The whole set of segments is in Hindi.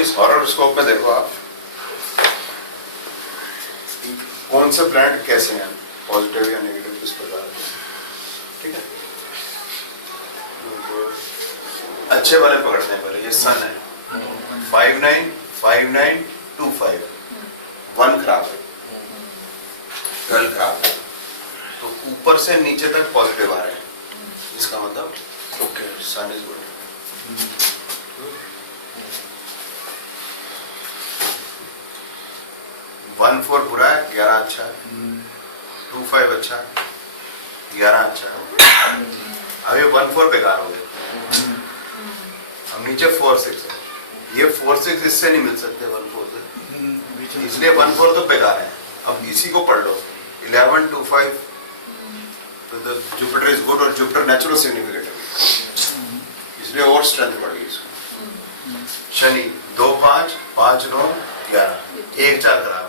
इस हॉरोस्कोप में देखो आप कौन से प्लैनेट कैसे हैं, पॉजिटिव या नेगेटिव, किस प्रकार के, ठीक है। अच्छे वाले पकड़ते हैं पहले। ये सन है 595925, 1 खराब है, 12 खराब है, तो ऊपर से नीचे तक पॉजिटिव आ रहे हैं, इसका मतलब ओके सन इज गुड। 14 बुरा है, 11 अच्छा है, 25 अच्छा है, 11 अच्छा है। अब ये 14 बेकार हो गया। अब नीचे 46 है, ये 46 इससे नहीं मिल सकते 14 से, इसलिए 14 तो बेकार है। अब इसी को पढ़ लो 1125, तो जुपिटर इज गुड, और जुपिटर नेचुरल सिग्निफिकेंट है, इसलिए और स्ट्रेंथ बढ़ गई इसको। शनि 2 5 5 9 11, 1 4 खराब है।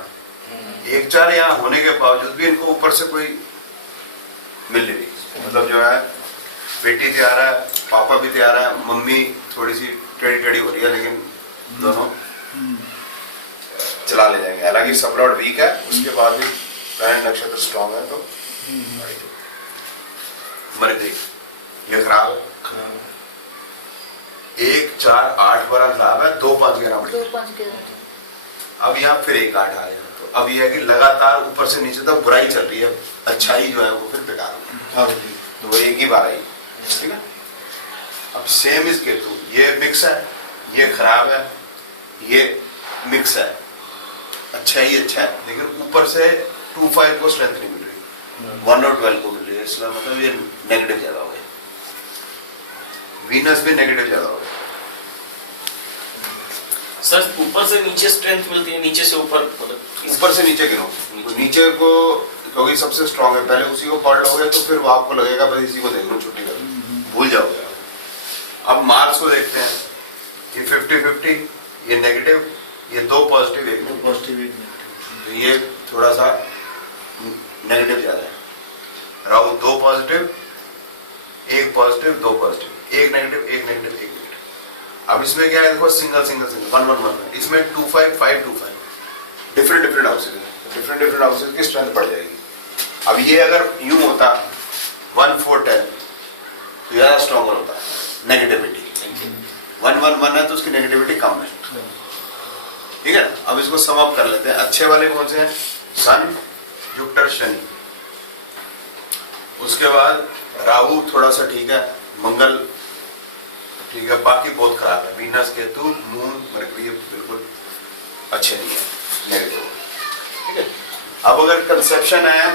1 4 यहाँ होने के बावजूद भी इनको ऊपर से कोई मिल नहीं रही, मतलब जो है बेटी तैयार है, पापा भी तैयार है, मम्मी थोड़ी सी टेढ़ी टेढ़ी हो रही है, लेकिन दोनों चला ले जाएंगे। हालांकि सब लॉर्ड वीक है, उसके बाद भी प्लैनेट नक्षत्र स्ट्रॉन्ग है, तो मर गई, ये खराब है। 1 4 8 बड़ा खराब है, 2 5 11। अब यहाँ फिर 1 8 आ गया, तो अब ये है कि लगातार ऊपर से नीचे तक बुराई चल रही है, अच्छाई जो है वो फिर बेकार हो गई, तो वो एक ही बार आई, ठीक है। अब सेम इज केतु, ये मिक्स है, ये खराब है, ये मिक्स है, अच्छा ही अच्छा है, लेकिन ऊपर से 2 5 को स्ट्रेंथ नहीं मिल रही, 1 और 12 को मिल रही है, इसलिए मतलब ये नेगेटिव ज्यादा हो गया। वीनस भी नेगेटिव ज्यादा हो गया। सर ऊपर से नीचे स्ट्रेंथ मिलती है, नीचे से ऊपर, मतलब ऊपर से नीचे गिरो, नीचे को क्योंकि सबसे स्ट्रांग है, पहले उसी को पढ़ लोगे तो फिर वो आपको लगेगा बस इसी को देख लो, छुट्टी कर भूल जाओगे। अब मार्स को देखते हैं, ये 50-50, ये नेगेटिव, ये 2 पॉजिटिव 1 नेगेटिव, तो ये थोड़ा सा नेगेटिव ज्यादा है। Rahu 2 positive 1 positive 2 positive, 1 negative 1 negative 1 negative. अब इसमें क्या है देखो, सिंगल सिंगल सिंगल 1 1 1, इसमें 2 5 5 2 5, डिफरेंट हाउसेज, डिफरेंट हाउसेज की स्ट्रेंथ बढ़ जाएगी। अब ये अगर यूं होता 1 4 10 तो ज्यादा स्ट्रॉन्गर होता है, नेगेटिविटी 1 1 1 है तो उसकी नेगेटिविटी कम है, ठीक है। अब इसको सम अप कर लेते हैं। अच्छे वाले कौन से हैं? सन जुपिटर शनि, उसके बाद राहु थोड़ा सा ठीक है, मंगल ठीक है, बाकी बहुत खराब है। वीनस केतु मून मरकरी बिल्कुल अच्छे नहीं है, नेगेटिव, ठीक है। अब अगर कंसेप्शन है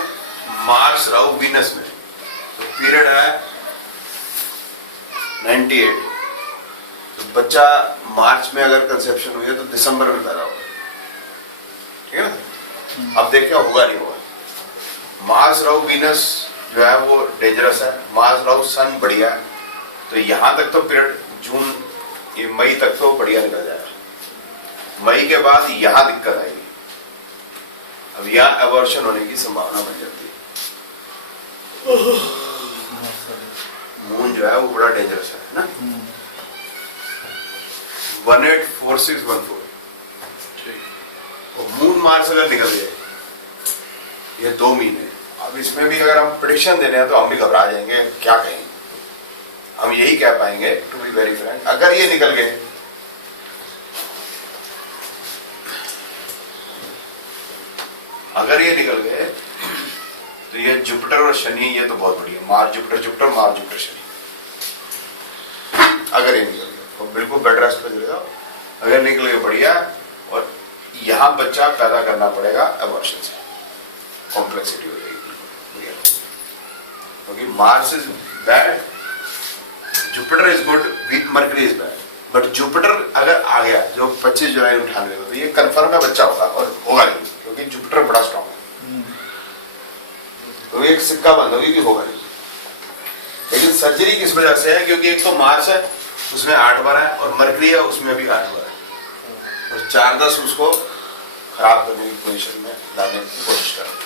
मार्स राहु वीनस में, तो पीरियड है 98, तो बच्चा मार्च में अगर कंसेप्शन हुई है तो दिसंबर में पैदा होगा, ठीक है ना। अब देखिए होगा नहीं होगा। मार्स राहु वीनस जो है वो डेंजरस है, मार्स राहु सन बढ़िया है, तो यहां तक तो पीरियड जून ये मई तक तो बढ़िया निकल जाएगा। मई के बाद यहां दिक्कत आएगी, अब यहां एबॉर्शन होने की संभावना बढ़ जाती है। मून जो है वो बड़ा डेंजरस है ना। 184614, और मून मार्स अगर निकल गए ये 2 महीने, अब इसमें भी अगर हम प्रेडिक्शन दे रहे हैं तो हम भी घबरा जाएंगे, क्या कहें। हम यही कह पाएंगे टू बी वेरी फ्रैंक, अगर ये निकल गए तो ये जुपिटर और शनि ये तो बहुत बढ़िया, Mars Jupiter Jupiter Mars Jupiter Shani, अगर ये निकल गया तो बिल्कुल बेड रेस्ट पे चले जाओ। अगर निकल गया बढ़िया, और यहां बच्चा पैदा करना पड़ेगा एबॉर्शन से, कॉम्प्लेक्सिटी हो जाएगी, क्योंकि Mars is bad, Jupiter is good, Mercury is bad, but Jupiter अगर आ गया जो 25 जुलाई 98 में, तो ये कंफर्म है बच्चा होगा, और होगा नहीं, क्योंकि जुपिटर बड़ा स्ट्रॉन्ग है, तो एक सिक्का बंद होगी कि होगा नहीं। लेकिन सर्जरी किस वजह से है? क्योंकि एक तो मार्स है उसमें 8 बार है, और मरकरी है उसमें भी 8 बार है, और 4-10 उसको खराब करने की पोजीशन में लाने की कोशिश कर रहे हैं।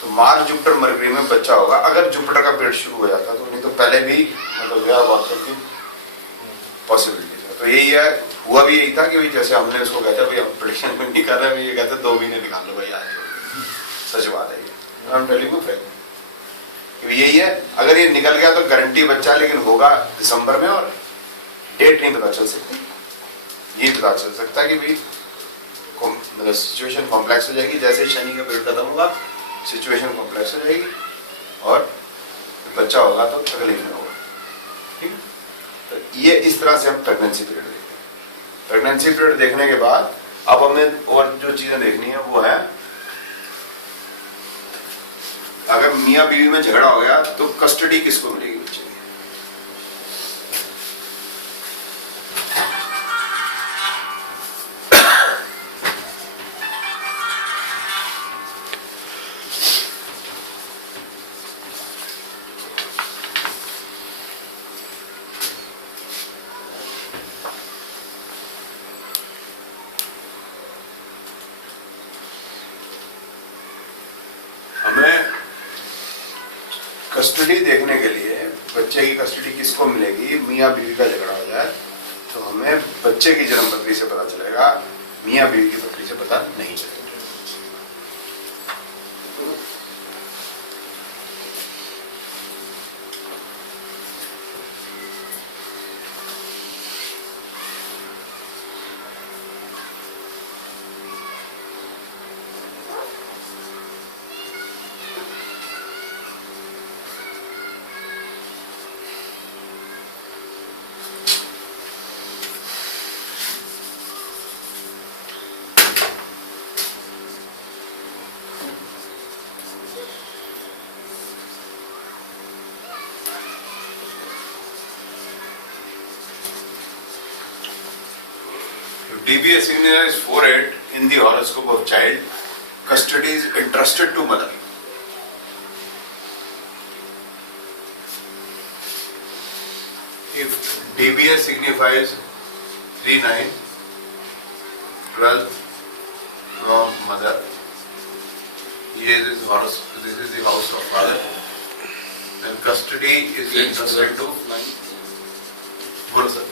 तो मार्स जुपिटर मरकरी में बच्चा होगा, अगर जुपिटर का पीरियड शुरू हो जाता तो, नहीं तो पहले भी मतलब अबॉर्शन की पॉसिबिलिटी है। तो यही है हुआ भी यही था कि भाई जैसे हमने उसको कहते भाई हम प्रेडिक्शन में नहीं कर रहे, ये कहते 2 महीने निकाल लो भाई आज। सच बात है ये, हम टेलिंग यू फ्रैंक यही है। अगर ये निकल गया तो गारंटी बच्चा, लेकिन होगा दिसंबर में और डेट नहीं पता चल सकती। ये पता चल सकता है कि भाई मतलब सिचुएशन कॉम्प्लेक्स हो जाएगी, जैसे शनि का पीरियड खत्म होगा सिचुएशन कॉम्प्लेक्स हो जाएगी और बच्चा होगा तो तकलीफ में होगा। ठीक है, तो ये इस तरह से हम प्रेगनेंसी पीरियड देखते हैं। प्रेगनेंसी पीरियड देखने के बाद अब हमें और जो चीजें देखनी है वो है, अगर मियां बीवी में झगड़ा हो गया तो कस्टडी किसको मिलेगी बच्चे की? हमें कस्टडी देखने के लिए बच्चे की कस्टडी किसको मिलेगी? मियां बीवी का झगड़ा हो जाए तो हमें बच्चे की जन्म पत्री से पता चलेगा, मियां बीवी की पत्री से पता नहीं चलेगा। DBA signature is 4/8 in the horoscope of child. Custody is entrusted to mother. If DBA signifies 3/9, 12 from mother, this is the house of father, then custody is entrusted to बोलो sir.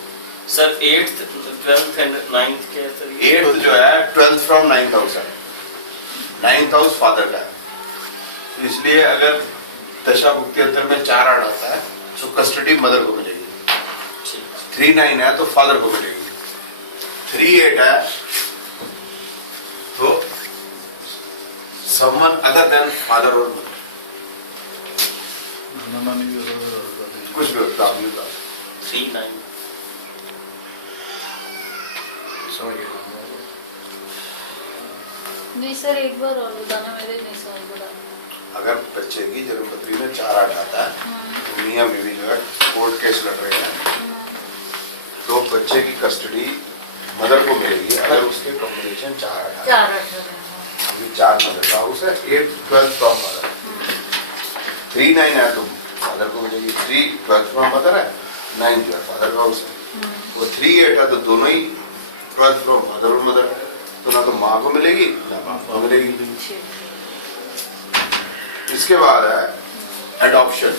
Sir 8th 12th and 9th क्या है सर? 8th जो है 12th फ्रॉम 9th हाउस है, 9th हाउस फादर का है, तो इसलिए अगर दशा भुक्ति अंतर में 4/8 आता है तो कस्टडी मदर को मिलेगी। 3/9 है तो फादर को मिलेगी। 3/8 है तो समवन अदर देन फादर और मदर, कुछ भी होता है। 3/9 नहीं सर, एक बार और बताना, मेरे नहीं समझ पड़ा। अगर बच्चे की जन्म पत्री में 4/8 आता है तो मियां बीवी जो है कोर्ट केस लड़ रहे हैं तो बच्चे की कस्टडी मदर को मिलेगी अगर उसके कॉम्बिनेशन 4/8 अभी 4 मदर का हाउस है, 8 12 फ्रॉम मदर, 3/9 है तो फादर को मिलेगी, 3 12 फ्रॉम मदर है, 9 जो है फादर का हाउस है। वो 3/8 है तो दोनों ही 12 फ्रॉम फादर और मदर है, तो ना तो माँ को मिलेगी ना बाप को मिलेगी। इसके बाद है एडॉप्शन।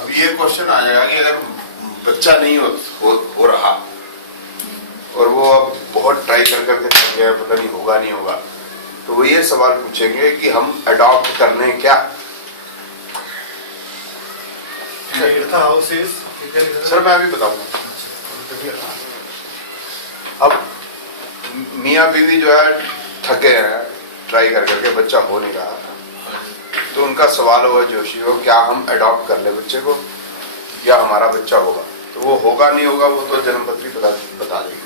अब ये क्वेश्चन आ जाएगा कि अगर बच्चा नहीं हो रहा और वो अब बहुत ट्राई कर करके थक गया, पता नहीं होगा नहीं होगा, तो वो ये सवाल पूछेंगे कि हम अडॉप्ट करने क्या? सर मैं अभी बताऊंगा। अब मियाँ बीवी जो है थके हैं, ट्राई कर करके बच्चा हो नहीं रहा, तो उनका सवाल होगा जोशी को, क्या हम अडॉप्ट कर ले बच्चे को या हमारा बच्चा होगा? तो वो होगा नहीं होगा वो तो जन्मपत्री बता देगी।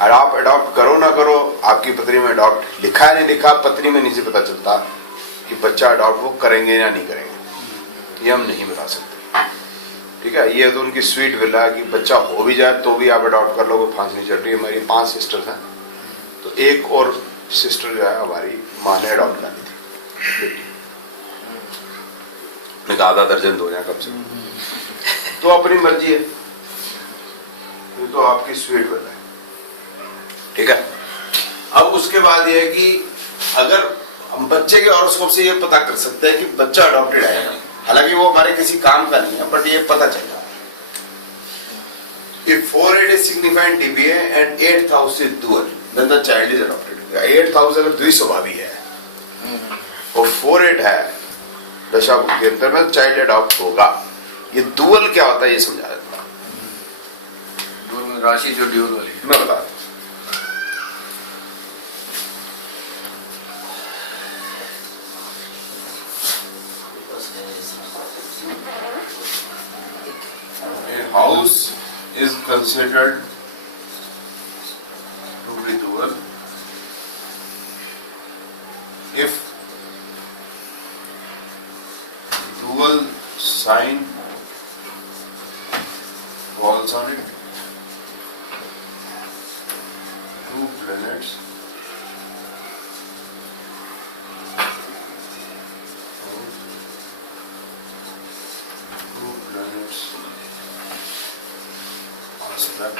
अडॉप्ट करो ना करो, आपकी पत्री में अडॉप्ट लिखा है नहीं लिखा, पत्री में नहीं से पता चलता कि बच्चा अडॉप्ट वो करेंगे या नहीं करेंगे। ये हम नहीं बता सकते, ठीक है। ये तो उनकी स्वीट विला है कि बच्चा हो भी जाए तो भी आप अडॉप्ट कर लो, कोई फांस नहीं चढ़ रही। हमारी 5 सिस्टर्स हैं, तो एक और सिस्टर जो है हमारी माँ ने अडॉप्ट कर ली थी बेटी, मैं कहा आधा दर्जन दो या कब से, तो अपनी मर्जी है, ये तो आपकी स्वीट विला है, ठीक है। अब उसके बाद ये है कि अगर हम बच्चे के हॉरोस्कोप से ये पता कर सकते हैं कि बच्चा अडॉप्टेड है या नहीं, हालांकि वो हमारे किसी काम का नहीं है, बट ये पता चल रहा है। If 4/8 is signifying DBA and 8th house is dual, then the child is adopted. 8th house अगर द्विस्वभावी है और 4/8 है दशा के अंतर में, चाइल्ड अडॉप्ट होगा। ये दुअल क्या होता है ये समझा देता हूं। राशि जो ड्यूल वाली मैं बता दूं। House is considered to be dual if dual sign falls on it, 2 planets aspect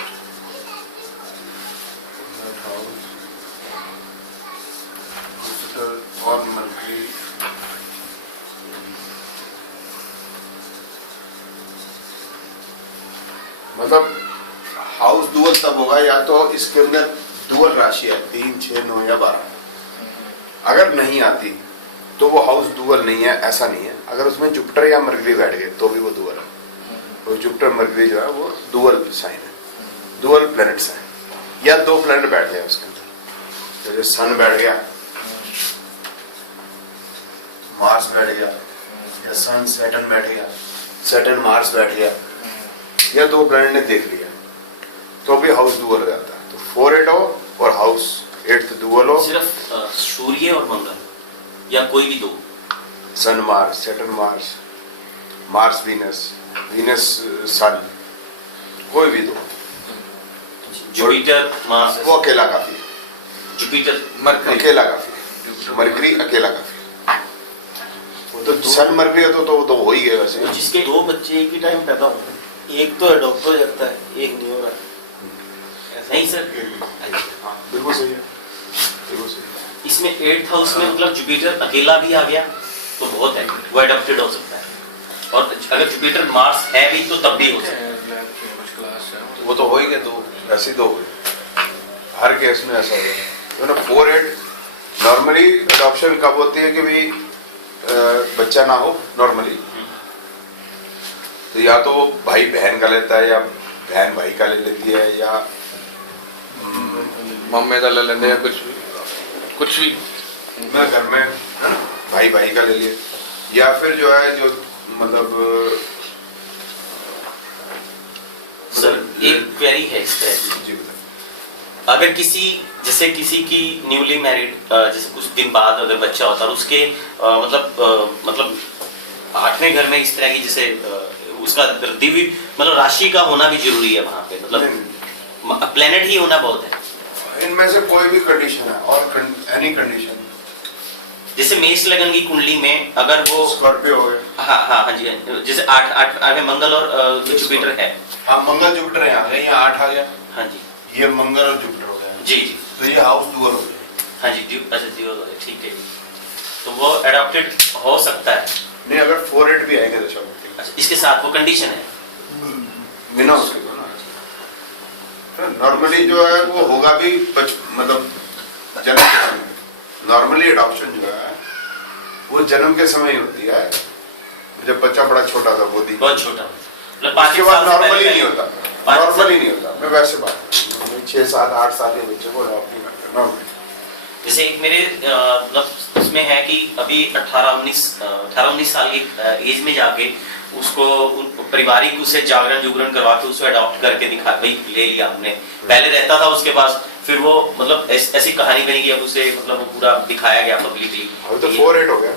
that house, Jupiter or Mercury मतलब हाउस डुअल तब होगा या तो इसके अंदर डुअल राशि है 3, 6, 9 या 12। अगर नहीं आती तो वो हाउस डुअल नहीं है, ऐसा नहीं है। अगर उसमें जुपिटर या मरकरी बैठ गए तो भी वो डुअल है। तो जुपिटर मरकरी जो है वो डुअल साइन है, डुअल प्लैनेट्स हैं, या 2 प्लैनेट बैठ गए उसके अंदर, जैसे सन बैठ गया, मार्स बैठ गया, या सन सैटर्न बैठ गया, सैटर्न मार्स बैठ गया, या 2 प्लैनेट ने देख लिया तो भी हाउस डुअल हो जाता है। तो 4/8 हो और हाउस 8th डुअल हो। सिर्फ सूर्य और मंगल या कोई भी 2? Sun Mars, Saturn Mars, Mars Venus, Venus sun, कोई भी 2। जुपिटर मार्स वो अकेला काफी है, जुपिटर मरकरी अकेला काफी है, मरकरी अकेला काफी है। वो तो सन मरकरी है तो वो तो हो ही गया वैसे। जिसके 2 बच्चे एक ही टाइम पैदा होंगे, एक तो अडॉप्ट हो जाता है, एक नहीं हो रहा है। नहीं सर, हाँ बिल्कुल सही है, बिल्कुल सही है। इसमें 8th हाउस में मतलब जुपिटर अकेला भी आ गया तो बहुत है, वो अडॉप्टेड हो सकता है। और अगर जुपिटर मार्स है भी तो तब भी हो सकता है। वो तो हो ही गए 2, वैसे 2 हुए, हर केस में ऐसा होगा। तो ना 4/8 नॉर्मली अडॉप्शन कब होती है कि भाई बच्चा ना हो नॉर्मली, तो या तो वो भाई बहन का लेता है या बहन भाई का ले लेती है, या मम्मी का ले लेते हैं, कुछ भी मैं घर में है ना भाई भाई का ले लिए, या फिर जो है जो मतलब सर एक क्वेरी है इस तरह की, जी बताइए। अगर किसी की न्यूली मैरिड जैसे कुछ दिन बाद अगर बच्चा होता है और उसके मतलब 8वें घर में इस तरह की जैसे उसका दिव्य मतलब राशि का होना भी जरूरी है वहां पे, मतलब प्लेनेट ही होना बहुत है। इनमें से कोई भी कंडीशन है और एनी कंडीशन, जैसे मेष लगन की कुंडली में अगर वो स्कॉर्पियो हो गया, हाँ जी, जैसे 8 मंगल और जुपिटर है। हाँ मंगल जुपिटर यहाँ आ गया, यहाँ 8 आ गया, हाँ जी, ये मंगल और जुपिटर हो गया, जी जी, तो ये हाउस डुअल हो गया। हाँ जी, अच्छा जी, ठीक है जी, तो वो अडॉप्टेड हो सकता है। नहीं अगर 4/8 भी आएंगे दशा में, अच्छा, इसके साथ वो कंडीशन है बिना उसके नॉर्मली जो है वो होगा भी मतलब जन्म के समय। नॉर्मली अडॉप्शन जो है वो जन्म के समय ही होती है, जब बच्चा बड़ा छोटा था, गोदी बहुत छोटा, मतलब 5 उसके बाद साल से नॉर्मली पहले नहीं होता, 5 नॉर्मली नहीं होता। मैं वैसे बात 6, 7, 8 साल के बच्चे को अडॉप्ट नहीं करते नॉर्मली। जैसे एक मेरे मतलब उसमें है कि अभी 18-19 साल की एज में जाके उसको पारिवारिक उसे जागरण करवा के उसे अडॉप्ट करके दिखा, भाई ले लिया हमने, पहले रहता था उसके पास, फिर वो मतलब ऐसी कहानी बनी कि अब उसे मतलब वो पूरा दिखाया गया पब्लिकली। अब तो 4/8 हो गया,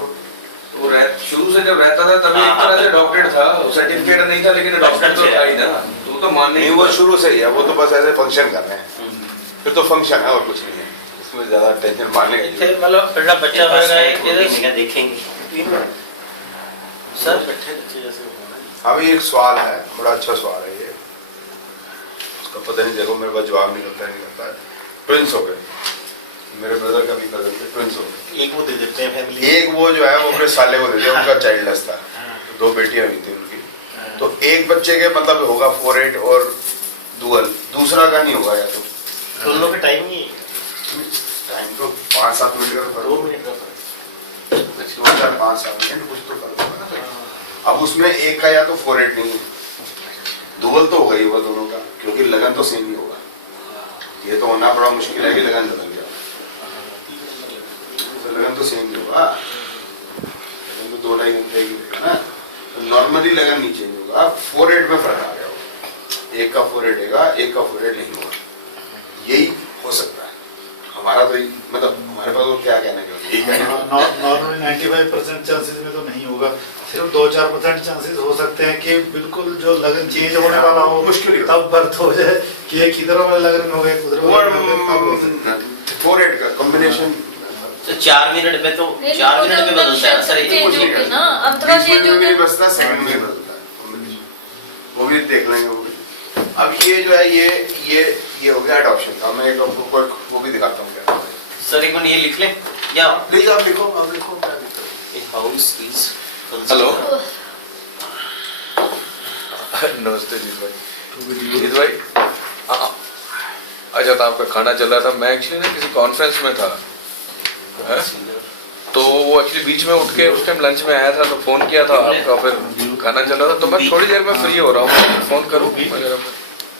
वो शुरू से जब रहता था तभी एक तरह से डॉक्टर था, सर्टिफिकेट नहीं था लेकिन डॉक्टर तो था ही ना, तो वो तो मानने नहीं, वो शुरू से ही है, वो तो बस ऐसे फंक्शन कर रहे हैं, फिर तो फंक्शन है और कुछ नहीं है, इसमें ज्यादा टेंशन मारने की थे मतलब बड़ा बच्चा होगा एक देखेंगे सर बैठे बच्चे जैसे होगा। अभी एक सवाल है, बड़ा अच्छा सवाल है ये, उसका पता नहीं, देखो मेरे पास जवाब निकलता है। ट्विंस हो गए, मेरे ब्रदर का भी कजन थे, ट्विंस हो गए। एक वो दे देते हैं फैमिली, एक वो जो है वो अपने साले को दे दिया, उनका चाइल्डलेस था, 2 बेटियां हुई थी उनकी, तो एक बच्चे के मतलब होगा 4-8 और डुअल, दूसरा का नहीं होगा, या तो दोनों का टाइम ही टाइम तो 5-7 मिनट का फर्क 2 मिनट का फर्क। 5-7 मिनट कुछ तो फर्क होगा ना। अब उसमें एक का या तो 4-8 नहीं है, डुअल तो होगा ही वो दोनों का, क्योंकि लगन तो सेम ही होगा, ये तो होना बड़ा मुश्किल है कि लगन बदल गया, तो लगन तो सेम ही होगा, लगन तो 2-2.5 घंटे की होगा ना, नॉर्मली लगन नहीं चेंज होगा। 4-8 में फर्क आ गया होगा, एक का 4-8 होगा, एक का 4-8 नहीं होगा, यही हो सकता है। हमारा तो मतलब हमारे पास तो क्या कहना है, नॉर्मली 95% चांसेस में तो नहीं होगा, सिर्फ 2-4% चांसेस हो सकते हैं कि बिल्कुल जो लगन चेंज होने वाला हो, मुश्किल ही हो। तब बर्थ हो जाए कि एक इधर वाला लगन हो गया उधर वाला लगन हो गया, तब हो सकता है। 4-8 का कॉम्बिनेशन तो 4 मिनट में तो 4 मिनट में बदलता है सर, ये चेंज कुछ नहीं होगी करता। ना, अंतरा बीच चेंज में भी होगी। बसता, सेकंड में बदलता है combination। वो भी देख लेंगे वो भी। अब ये जो है ये हो गया अडॉप्शन का, मैं एक आपको वो भी दिखाता हूँ क्या सर एक मिनट ये लिख ले या प्लीज आप लिखो क्या लिखो। हाउस इज हेलो नमस्ते जीत भाई। जीत भाई अच्छा, तो आपका खाना चल रहा था, मैं एक्चुअली ना किसी कॉन्फ्रेंस में था, है? तो वो एक्चुअली बीच में उठ के उस टाइम लंच में आया था, तो फोन किया था आपका, फिर खाना चल रहा था, तो मैं थोड़ी देर में फ्री हो रहा हूँ, फोन करूँ वगैरह।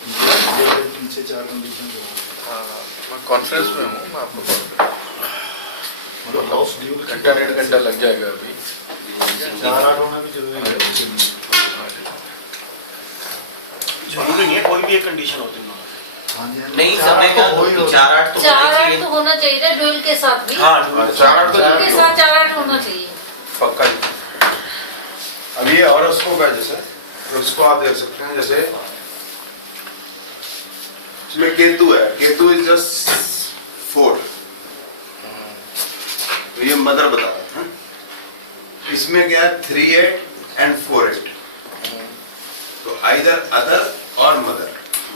नीचे 4 कंडीशन जो है। हाँ मैं कॉन्फ्रेंस में हूँ, मैं आपको कॉल करूँ, मतलब हाउस ड्यूल घंटा 1.5 घंटा लग जाएगा अभी। 4-8 होना भी जरूरी है। जरूरी नहीं है कोई भी एक कंडीशन होती है। हाँ जी, हाँ जी। नहीं 4-8 समय का तो हो ही होता है। 4-8 तो 4-8 तो होना चाहिए ड्यूल के साथ भी, हाँ 4-8 तो ड्यूल के साथ 4-8 होना चाहिए। पक्का ही। अब ये हॉरोस्कोप है, जैसे तो उसको आप देख सकते हैं, जैसे इसमें केतु है, केतु इज जस्ट 4, तो ये मदर बता रहा है। इसमें क्या है 3-8 एंड 4-8, तो आइदर अदर और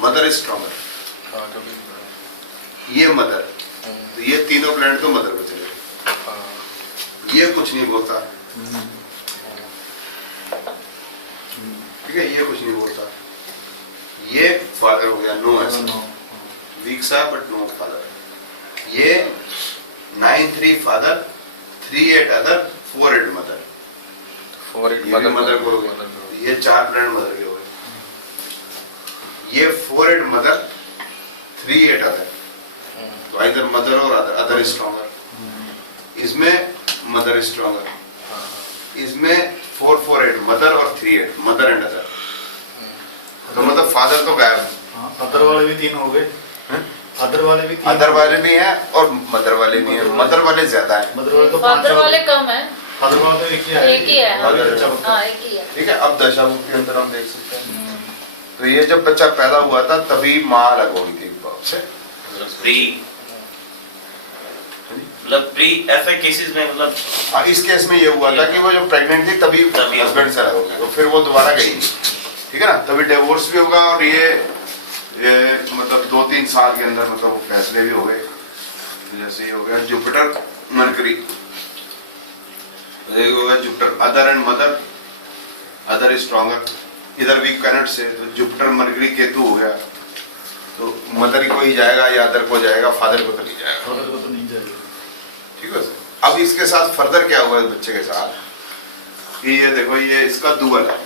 मदर इज स्ट्रॉन्गर, हाँ कभी ये मदर, तो ये तीनों प्लैनेट तो मदर को चले, हाँ ये कुछ नहीं बोलता, ठीक है, ये कुछ नहीं बोलता, ये फादर हो गया, नो ऐसा वीक सा बट नो फादर, ये 9-3 फादर, 3-8 अदर, 4-8 मदर, 4-8 ये भी मदर को हो गया, ये 4 प्लैनेट मदर के हो गए, ये 4-8 मदर, 3-8 अदर, तो इधर मदर और अदर स्ट्रॉन्गर, इसमें मदर स्ट्रॉन्गर, इसमें 4-4-8 मदर और 3-8 मदर एंड अदर, तो मतलब फादर तो गायब, हाँ, अदर वाले भी 3 हो गए, अदर वाले भी 3, अदर वाले भी हैं और मदर वाले भी हैं, मदर वाले ज्यादा है, मदर वाले तो 5 फादर वाले कम है, फादर वाले तो एक ही है, एक ही है, हाँ। बच्चा बच्चा। हाँ एक ही है। ठीक है। अब दशाबुक के अंदर हम देख सकते हैं, तो ये जब बच्चा पैदा हुआ था तभी माँ अलग हो गई थी बाप से, प्री ऐसे केसेस में मतलब इस केस में ये हुआ था कि वो जो प्रेग्नेंट थी तभी हस्बैंड से अलग हो गई, तो फिर वो दोबारा गई, ठीक है ना, तभी डिवोर्स भी होगा, और ये मतलब 2-3 साल के अंदर मतलब वो फैसले भी हो गए, जैसे ये हो गया जुपिटर मरकरी, एक हो गया Jupiter other and mother, other stronger, इधर वीक कनेक्ट से, तो जुपिटर मरकरी केतु हो गया, तो मदर को ही जाएगा या अदर को जाएगा, फादर को तो नहीं जाएगा, फादर को तो नहीं जाएगा। ठीक है सर। अब इसके साथ फर्दर क्या हुआ इस बच्चे के साथ, कि ये देखो ये इसका डुअल है,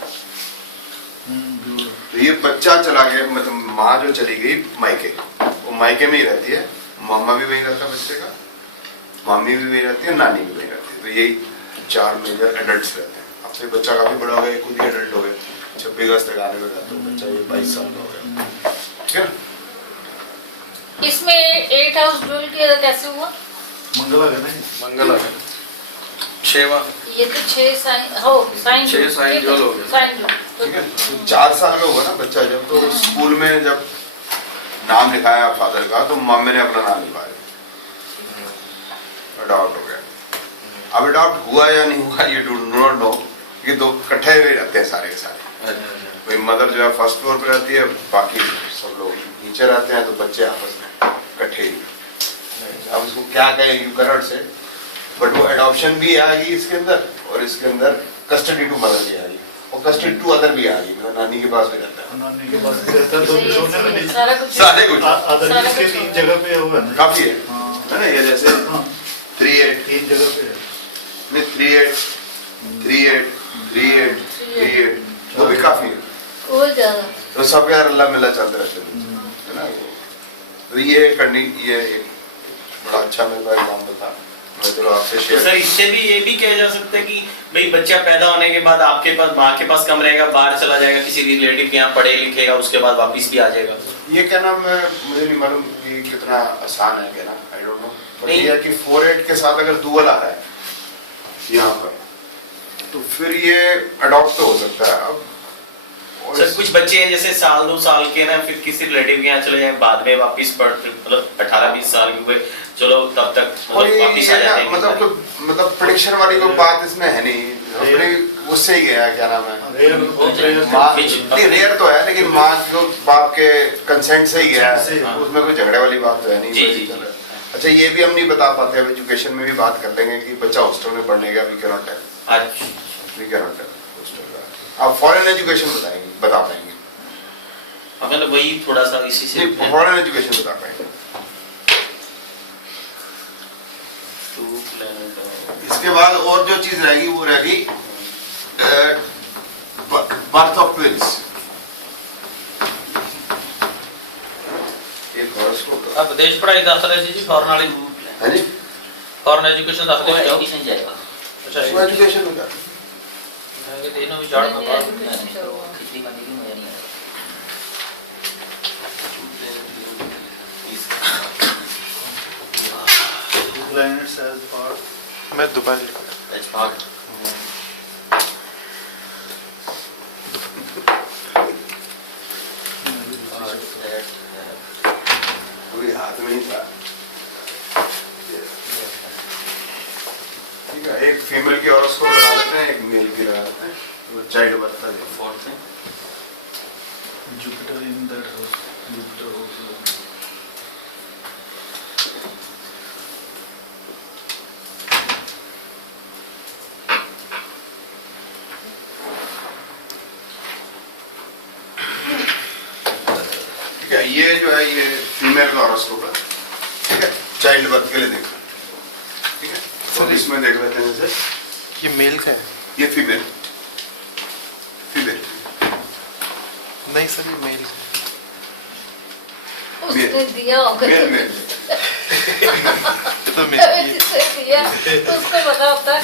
तो ये बच्चा चला गया, मतलब माँ जो चली गई मायके, वो मायके में ही रहती है, मामा भी वही रहता है बच्चे का, मामी भी वही रहती है, नानी भी वही रहती है, तो यही 4 मेजर एडल्ट्स रहते हैं। अब तो बच्चा काफी बड़ा हो गया, खुद ही एडल्ट हो गया, 26 अगस्त तक आने लगा, तो बच्चा ये 22 साल का हो गया, ठीक है। इसमें 8 हाउस ड्यूल के कैसे हुआ? मंगला है ना, मंगला है। 6वां ये तो 6 साइन हो साइन 6 साइन जो लोग हैं। साइन जो ठीक है, तो 4 साल का हुआ ना बच्चा जब, तो स्कूल में जब नाम लिखाया फादर का, तो मम्मी ने अपना नाम लिखवाया, अडॉप्ट हो गया। अब अडॉप्ट हुआ या नहीं हुआ ये डू नॉट नो, ये दो इकट्ठे हुए रहते हैं सारे के सारे। भाई मदर जो है फर्स्ट फ्लोर पे रहती है, बाकी सब लोग नीचे रहते हैं, तो बच्चे आपस में इकट्ठे ही। अब उसको क्या कहें यू कैनॉट से, बट वो एडॉप्शन भी आ गई इसके अंदर, और इसके अंदर कस्टडी टू मदर भी आ गई, और कस्टडी टू अदर भी आ गई, मतलब नानी के पास भी रहता है। नानी के पास भी रहता है, तो सोने में नहीं। सारा कुछ सारे कुछ अदर सारा इसके कुछ 3 जगह पे हुआ ना। काफी है हाँ, ना, ये जैसे हाँ, 3-8 3 जगह पे है। नहीं 3-8 3-8 3-8 3-8 वो भी काफी है, वो ज्यादा तो सब यार अल्लाह मिला चलते रहते हैं, है ना। तो ये करनी, ये एक बड़ा अच्छा मेरे पास एग्जाम्पल था, मैं चलो आपसे तो शेयर। सर इससे भी ये भी कहा जा सकता है कि भाई बच्चा पैदा होने के बाद आपके पास माँ के पास कम रहेगा, बाहर चला जाएगा किसी रिलेटिव के यहाँ, पढ़े लिखेगा, उसके बाद वापस भी आ जाएगा। ये क्या नाम है, मुझे नहीं मालूम कि कितना आसान है कहना, आई डोंट नो, पर नहीं। ये है कि 4-8 के साथ अगर डुअल आ रहा है यहाँ पर, तो फिर ये अडॉप्ट तो हो सकता है। अब और सर कुछ बच्चे हैं जैसे 1-2 साल के ना, फिर किसी रिलेटिव के यहाँ चले जाए, बाद में वापस पढ़ते, मतलब 18-20 साल के हुए, चलो तब तक और मतलब वापस आ ये ना, जाते हैं। मतलब प्रेडिक्शन वाली कोई बात इसमें है नहीं, अपने उससे ही गया, क्या नाम है, रेयर बहुत रेयर माँ बीच- नहीं रेयर तो है, लेकिन माँ जो बाप के कंसेंट से ही गया Consent से, है, हाँ। उसमें कोई झगड़े वाली बात तो है नहीं। जी, कोई जी, दिक्कत जी। है। अच्छा ये भी हम नहीं बता पाते, अब एजुकेशन में भी बात कर लेंगे कि बच्चा हॉस्टल में पढ़ने गया, वी कैन नॉट टेल, अच्छा we can not tell hostel का। आप फॉरेन एजुकेशन बता पाएंगे, मतलब वही थोड़ा सा इसी से नहीं फॉरेन एजुकेशन बता पाएंगे। इसके बाद और जो चीज रहेगी वो रहेगी बर्थ ऑफ ट्विंस। एक हॉरोस्कोप आप विदेश पढ़ाई दस रहे थे जी, फॉरन वाली है जी, फॉरन एजुकेशन दस रहे हो। एजुकेशन जाएगा अच्छा वो एजुकेशन में जाता ये तीनों भी जड़ में बात खिचड़ी बनी की मजा नहीं planets as part मैं दुबई लिखा है। कोई हाथ में ही था। ठीक है, एक फीमेल की हॉरोस्कोप लगा लेते हैं, एक मेल की लगा लेते हैं, वो चाइल्ड बर्थ का देखो। फोर्थ है Jupiter in that house. Jupiter also. ठीक है, ये जो है ये फीमेल का हॉरोस्कोप है, ठीक है, चाइल्ड बर्थ के लिए देखना, ठीक है। तो इसमें देख लेते हैं जैसे ये मेल का है? ये फीमेल फीमेल नहीं सर ये मेल का उसने दिया होगा मेल मेल है। तो मेल ये जिसने दिया उसको पता होता है।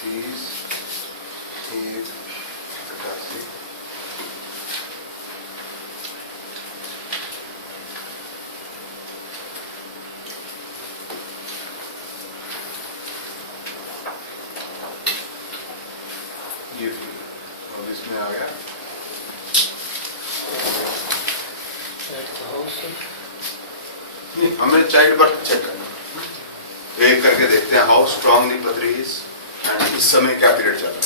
30 1 88 ये अब इसमें आ गया नहीं, हमें चाइल्ड बर्थ चेक करना, एक करके देखते हैं हाउ स्ट्रांग दी पथरी इज एंड इस समय क्या पीरियड चल रहा है।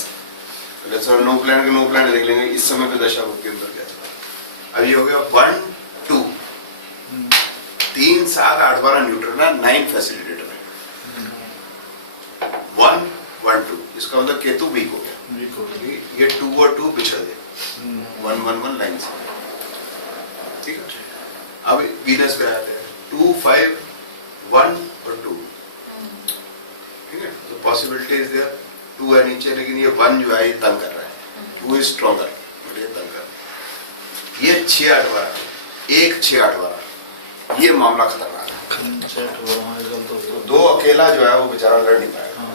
अगर सर नो प्लान के नो प्लान देख लेंगे इस समय पे दशा के अंदर क्या चल रहा है। अब ये हो गया 1 2 3 7 8 12 न्यूट्रल है, 9 फैसिलिटेटर है, 1 1 2, इसका मतलब केतु वीक हो गया, Weak हो गई। ये 2 और 2 पिछड़ गए 1 1 1 लाइन से, ठीक है। अब वीनस पे आते हैं 2 5 1 और 2, ठीक है। तो पॉसिबिलिटी इज देयर, 2 है नीचे, लेकिन ये 1 जो है ये तंग कर रहा है, 2 इज स्ट्रॉन्गर, बट ये तंग कर रहा है। ये 6 8 12 1 6 8 12, ये मामला खतरनाक है। सेट हो रहा है जल्द तो। 2 अकेला जो है वो बेचारा लड़ नहीं पाएगा। हाँ,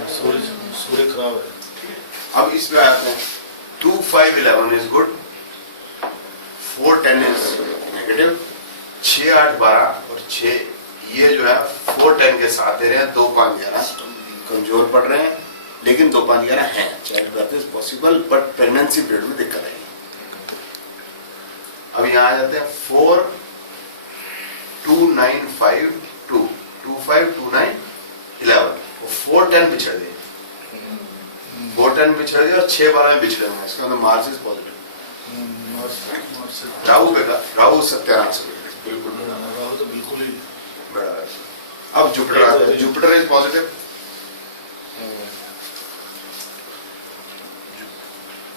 सूर्य खराब है। अब इसमें आते हैं 2 5 11 इज गुड, 4 10 इज नेगेटिव, 6 8 12 और 6 ये जो है 4-10 के साथ दे रहे हैं, 2-5-11 कमजोर पड़ रहे हैं, लेकिन 2-5-11 है, child birth is possible, but pregnancy period में दिक्कत आएगी। अब यहाँ आ जाते हैं 4-2-9-5-2, 2-5-2-9-11, 4-10 पिछड़ गए, 4-10 पिछड़ गए और 6-12 में पिछड़े हुए हैं, इसका मतलब मार्च इज पॉजिटिव। राहु पे का राहु सत्यानाश हो गया, बिल्कुल राहु तो बिल्कुल ही बड़ा है। अब जुपिटर आ गया, Jupiter is positive,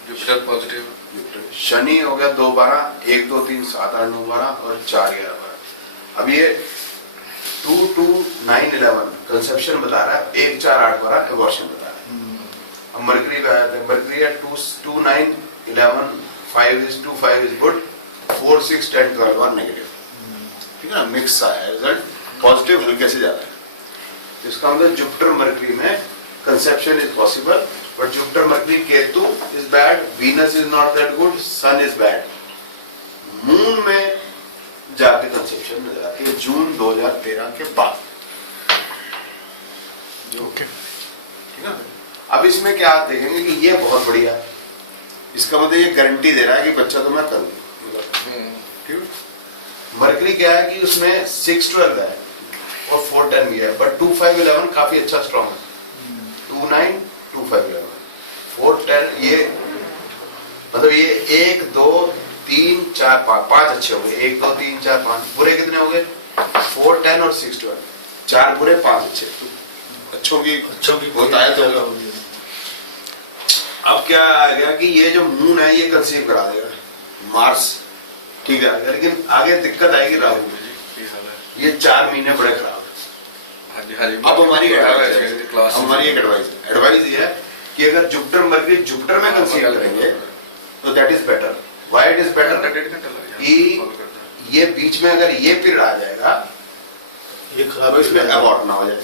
Jupiter positive, Jupiter. Shani हो गया 2-12, 1-2-3-7-8-9-12 और 4-11-12। अब ये 2-2-9-11 कंसेप्शन बता रहा है, 1-4-8-12 एबॉर्शन बता रहा है। अब मरकरी पे आया था, मरकरी है 2-9-11, 5-2-5 इज गुड, 4-6-10-12 और नेगेटिव, ठीक है ना, मिक्स आया है रिजल्ट, पॉजिटिव हल्के से ज्यादा है। तो इसका मतलब जुपिटर मरकरी में conception is possible, but Jupiter Mercury Ketu is bad, Venus is not that good, Sun is bad. Moon में जाके कंसेप्शन नजर आती है जून 2013 के बाद। ओके ठीक है। अब इसमें क्या आप देखेंगे कि ये बहुत बढ़िया है, इसका मतलब ये गारंटी दे रहा है कि बच्चा तो मैं कर लूंगा, ठीक है। मरकरी क्या है कि उसमें 6-12 है और 4-10 भी है, बट 2-5-11 काफी अच्छा स्ट्रॉन्ग है, 2-9, 2-5-11, 4-10, ये मतलब ये 1-2-3-4-5 अच्छे हो गए, 1-2-3-4-5 बुरे कितने हो गए, 4-10 और 6-12, 4 बुरे 5 अच्छे, तो अच्छों की होता है। तो अब क्या आ गया कि ये जो मून है ये कंसीव करा देगा, मार्स ठीक है, लेकिन आगे दिक्कत आएगी राहु में, ये 4 महीने बड़े खराब है। अब हमारी एक एडवाइस ये है कि अगर जुपिटर मरकरी जुपिटर में कंसीव करेंगे तो that is better. Why it is better कि ये बीच में अगर ये पीरियड आ जाएगा ये खराब तो इसमें अबॉर्ट ना हो जाए।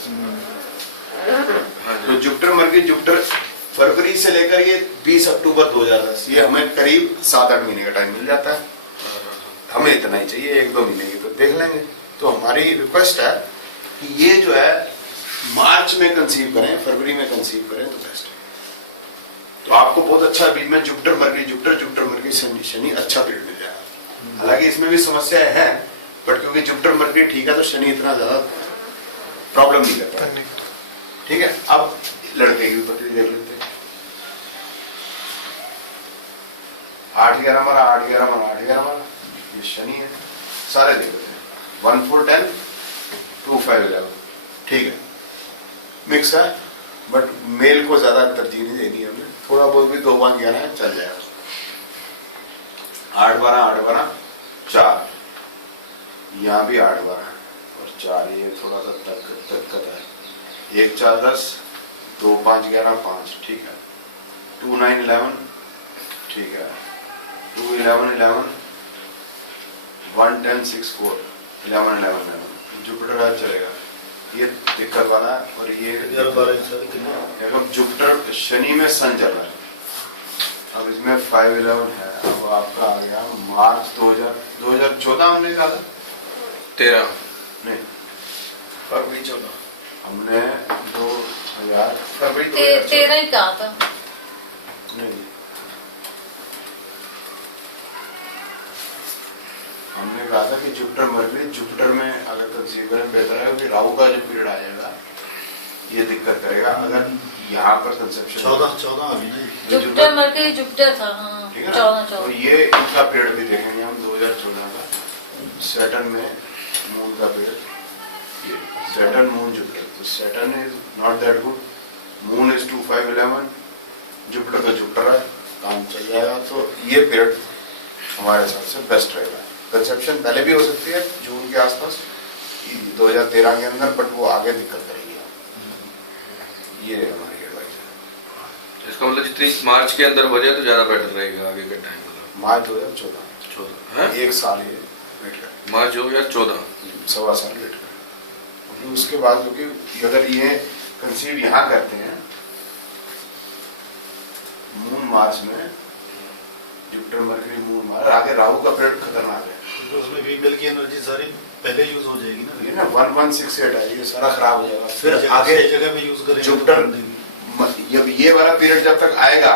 तो जुपिटर मरकरी जुपिटर फरवरी से लेकर ये 20 अक्टूबर 2010, ये हमें करीब 7-8 महीने का टाइम मिल जाता है, हमें इतना ही चाहिए, 1-2 महीने की तो देख लेंगे। तो हमारी रिक्वेस्ट है कि ये जो है मार्च में कंसीव करें, फरवरी में कंसीव करें तो बेस्ट है। तो आपको बहुत अच्छा बीच में जुपिटर मरकरी शनि अच्छा पीरियड मिल जाएगा। हालांकि इसमें भी समस्याएं हैं, बट क्योंकि जुपिटर मरकरी ठीक है तो शनि इतना ज्यादा प्रॉब्लम नहीं करता है, ठीक है। अब लड़के की उत्पत्ति देख लेते हैं। 8-11 मारा, 8-11 मारा, 8-11 मारा, ये शनि है, सारे देख लेते हैं। 1-4-10, 2-5-11, ठीक है, मिक्स है, बट मेल को ज्यादा तरजीह नहीं देनी है हमें, थोड़ा बहुत भी 2-5-11 है चल जाएगा। 8-12, 8-12, 4, यहाँ भी 8-12 और 4, ये थोड़ा सा दिक्कत है। 1-4-10, 2-5-11, 5, ठीक है। 2-9-11, ठीक है। 2-11-11, 1-10-6-4, 11-11-11, जुपिटर है चलेगा, ये दिक्कत वाला है। और ये 11-12 अब जुपिटर शनि में सन चल रहा है, अब इसमें 5-11 है। अब आपका आ गया मार्च 2014 हमने कहा था 13 नहीं, फरवरी 14 हमने 2000 फरवरी 13 ही कहा था। नहीं, हमने कहा था कि जुपिटर मरकरी जुपिटर में अगर कंसीव करें बेहतर है, क्योंकि राहु का जो पीरियड आ जाएगा ये दिक्कत करेगा। अगर यहाँ पर कंसेप्शन 14 अभी नहीं, जुपिटर मरकरी जुपिटर था, हाँ, ठीक है 14 ना, तो ये इनका पीरियड भी देखेंगे हम 2014 का। सैटर्न में मून का पीरियड, ये सैटर्न मून जुपिटर, तो Saturn is not that good, moon is 2-5-11, Jupiter का जुपिटर है, काम चल जाएगा। तो ये पीरियड हमारे हिसाब से बेस्ट रहेगा। कंसेप्शन पहले भी हो सकती है जून के आसपास 2013 के अंदर, बट वो आगे दिक्कत करेगी। ये हमारी एडवाइस है। इसका मतलब जितनी मार्च के अंदर हो जाए तो ज्यादा बेटर रहेगा आगे का टाइम। मतलब मार्च 2014 है 1 साल ये वेट करें, मार्च 2014, 1.25 साल वेट करें, क्योंकि उसके बाद क्योंकि अगर ये कंसीव यहाँ करते हैं मून मार्च में, जुपिटर मरकरी मून मार्च, आगे राहु का पीरियड खतरनाक है। फिर उसमें फीमेल की एनर्जी सारी पहले यूज हो जाएगी ना, ये ना 1168 है, ये सारा खराब हो जाएगा। फिर फिर आगे सही जगह पे यूज करेंगे तो जुपिटर काम देगी। जब ये वाला पीरियड जब तक आएगा,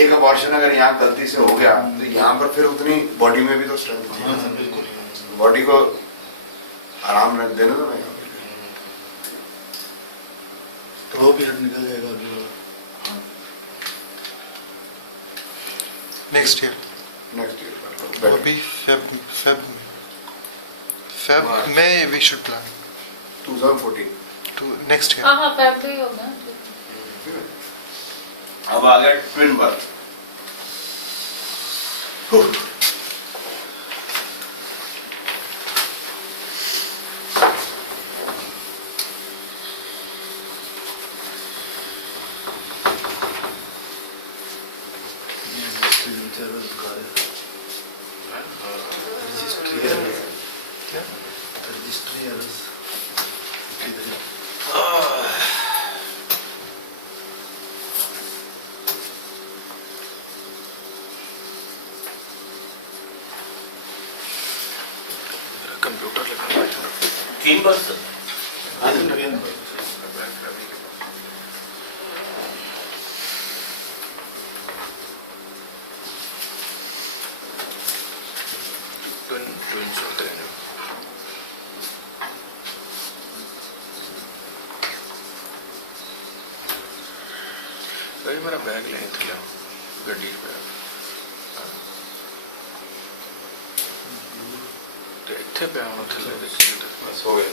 एक अबॉर्शन अगर यहाँ गलती से हो गया तो यहाँ पर फिर उतनी बॉडी में भी तो स्ट्रेंथ हाँ सर, चाहिए, बिल्कुल। बॉडी को आराम रख देना तो नहीं। तो वो पीरियड निकल जाएगा अभी वाला। नेक्स्ट ईयर नेक्स्ट वो ईयर भी फेब में we should plan 2014। To next year. हाँ हाँ फैक्ट्री होगा। अब आ गया twin birth. Registry errors computer लगा तीन वर्ष ट्विंस होते हैं। भाई मेरा बैग लेने थे लो गड्डी पे ते इत्थे पे आना थले देखिए बस हो गया।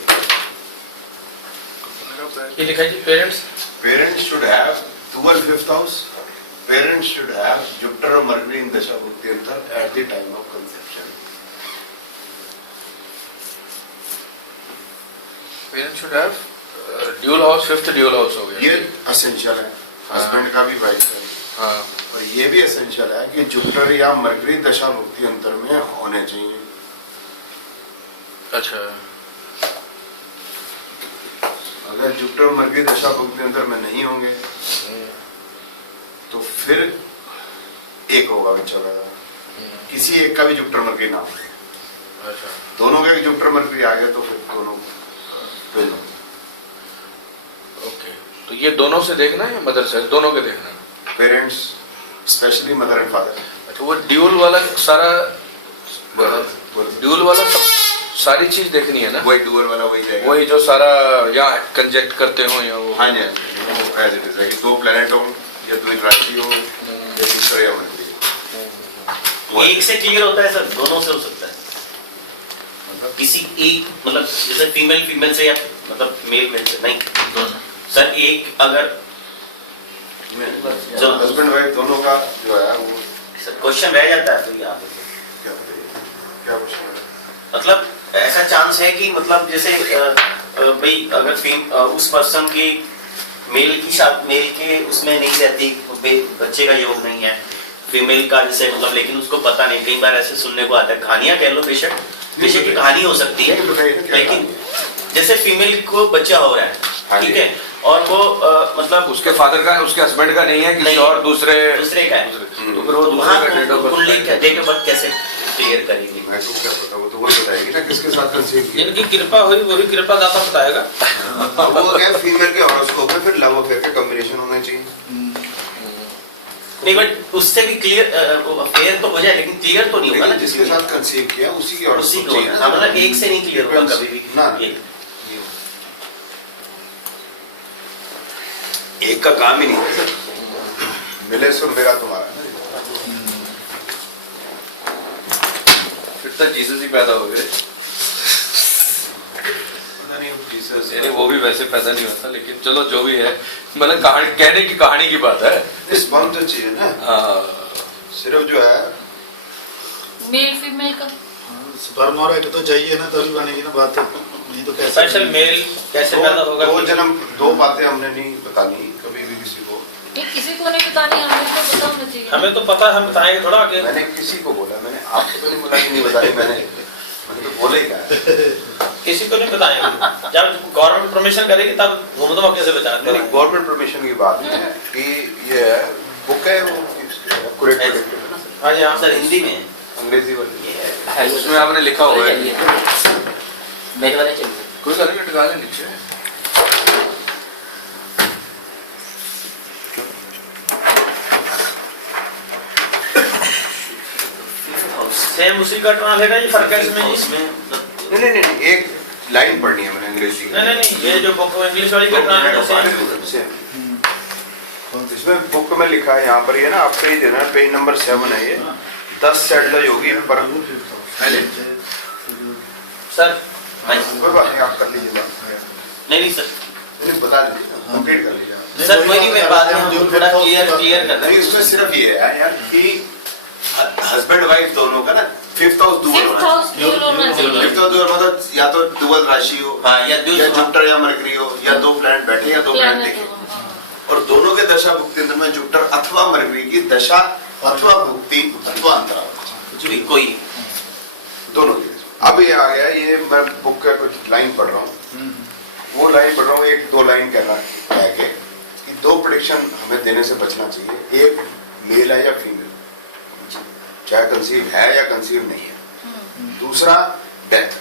मेरा बैग ये लिखा है जी parents Parents should have 12 fifth house. Parents should have Jupiter or Mercury in Dasha Bhukti Antar at the time of conception. Parents should have dual house, fifth dual house हो गया। ये essential है, हस्बैंड का भी वाइफ का भी। हाँ और ये भी essential है कि जुपिटर या मरकरी दशा भुक्ति अंतर में होने चाहिए। अच्छा अगर जुपिटर मरकरी दशा भुक्ति अंतर में नहीं होंगे तो फिर एक होगा बच्चा का, किसी एक का भी जुपिटर मरकरी ना हो। अच्छा दोनों का जुपिटर मरकरी आ गया तो फिर दोनों twin होंगे। ओके, तो ये दोनों से देखना है या मदर से, दोनों के देखना है? Parents specially mother and father. अच्छा वो ड्यूल वाला सारा ड्यूल वाला सब सारी चीज देखनी है ना? वही डुअल वाला वही जाएगा। वही जो सारा या कंजेक्ट करते हो या वो हाँ जी, एज इट इज है कि दो प्लेनेट हो या दो राशि हो या तीसरा या मरकरी। एक से क्लियर होता है सर, दोनों से हो सकता है। मतलब किसी एक मतलब जैसे फीमेल फीमेल से या मतलब मेल मेल से नहीं, दोनों सर एक अगर जो हस्बैंड वाइफ दोनों का जो है वो सर क्वेश्चन रह जाता है तो यहाँ पे क्या बताइए, क्या क्वेश्चन है? मतलब ऐसा चांस है कि मतलब जैसे भाई अगर उस पर्सन की मेल के उसमें नहीं रहती, बच्चे का योग नहीं है, फीमेल का जैसे मतलब, लेकिन उसको पता नहीं। कई बार ऐसे सुनने को आता है, कहानियां कह लो, बेशक की कहानी हो सकती है, लेकिन जैसे फीमेल को बच्चा हो रहा है, ठीक है, और वो मतलब उसके फादर का, उसके हस्बैंड का नहीं है, किसी नहीं, और दूसरे का है, तो फिर वो वहाँ दूसरे का date of birth date of birth कैसे क्लियर करेंगी? मैं तो क्या पता, वो तो वो बताएगी ना किसके साथ कंसीव किया। जिनकी कृपा हुई वही कृपा दाता बताएगा। वो क्या फीमेल के हॉरोस्कोप में फिर लव अफेयर का कॉम्बिनेशन होना चाहिए। नहीं बट उससे भी क्लियर अफेयर तो हो जाए, लेकिन क्लियर तो नहीं होगा ना जिसके साथ कंसीव किया उसी की उसी हॉरोस्कोप को, चाहिए ना। हाँ, मतलब एक से नहीं क्लियर होगा कभी भी ना। ये। एक का काम ही नहीं है, मिले सुन मेरा तुम्हारा। फिर तो जीसस ही पैदा हो गए। यानी वो भी वैसे पैदा नहीं होता, लेकिन चलो जो भी है, मतलब कहानी कहने की कहानी की बात है। इस बम तो चाहिए ना, हाँ सिर्फ जो है मेल फीमेल का स्पर्म और एग तो चाहिए ना, तभी बनेगी ना बात, नहीं तो कैसे? स्पेशल मेल कैसे पैदा होगा? दो जन्म दो बातें हमने नहीं बतानी कभी भी किसी को। ये किसी को नहीं बतानी, हमें तो पता होना चाहिए। हमें तो पता है, हम बताएंगे थोड़ा आगे। मैंने किसी को बोला, मैंने आपको तो नहीं बोला कि नहीं बताई, मैंने तो बोले क्या किसी को नहीं बताएंगे, जब गवर्नमेंट परमिशन करेगी तब घूम तो कैसे बचाते हैं। गवर्नमेंट परमिशन की बात नहीं है कि ये बुक है वो हाँ जी हाँ सर, हिंदी में अंग्रेजी वाली उसमें आपने लिखा हुआ है मेरे वाले चाहिए। कोई गल नहीं लटका लें नीचे सेम उसी का ट्रांसलेट है, ये फर्क है इसमें जी? उसमें नहीं, एक लाइन पढ़नी है मैंने अंग्रेजी की। नहीं, ये जो बुक इंग्लिश वाली का ट्रांसलेट है सेम। इसमें बुक में लिखा है यहाँ पर, ये ना आपको ही देना है, पेज नंबर 7 है ये, 10 सेटल होगी पर सर कोई बात नहीं, आप कर लीजिएगा, नहीं सर, नहीं बता दीजिए, कंप्लीट कर लीजिएगा। सर कोई नहीं, मैं बाद में हम थोड़ा क्लियर कर नहीं, इसमें सिर्फ ये है यार कि हस्बैंड वाइफ दोनों का ना फिफ्थ हाउस डुअल फिफ्थ होना हाउस डुअल होना चाहिए। चाहिए। फिफ्थ हाउस डुअल मतलब या तो डुअल राशि हो, हाँ, या जुपिटर या मरकरी हो, या दो प्लैनेट बैठे या दो प्लैनेट प्लैनेट देखे, हो, हाँ। और दोनों के दशा भुक्ति अंतर में जुपिटर अथवा मरकरी की दशा अथवा भुक्ति अथवा अंतराल कुछ भी कोई दोनों की। अब ये आ गया, ये मैं बुक का कुछ लाइन पढ़ रहा हूँ, वो लाइन पढ़ रहा हूँ, एक दो लाइन कहना है कि दो प्रेडिक्शन हमें देने से बचना चाहिए, एक मेल है या फीमेल, चाहे कंसीव है या कंसीव नहीं है, दूसरा डेथ।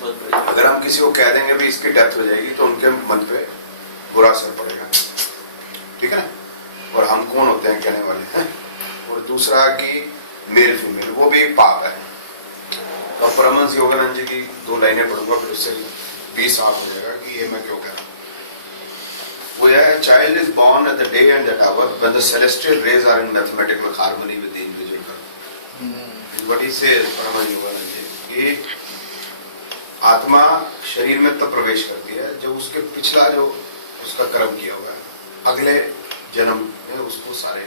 बहुत बढ़िया। अगर हम किसी को कह देंगे भी इसकी डेथ हो जाएगी तो उनके मन पे बुरा असर पड़ेगा, ठीक है ना, और हम कौन होते हैं कहने वाले हैं। और दूसरा कि मेल फीमेल वो भी एक पाप है, और परमहंस योगानंद जी की 2 लाइनें पढ़ूंगा, फिर उससे भी साफ हो जाएगा कि ये मैं क्यों कह रहा हूँ। वो है, child is born at the day and that hour when the celestial rays are in mathematical harmony with the individual कर्म। What he says, Paramahansa Yogananda ji, कि आत्मा शरीर में तब प्रवेश करती है जब उसके पिछला जो उसका कर्म किया हुआ है अगले जन्म में उसको सारे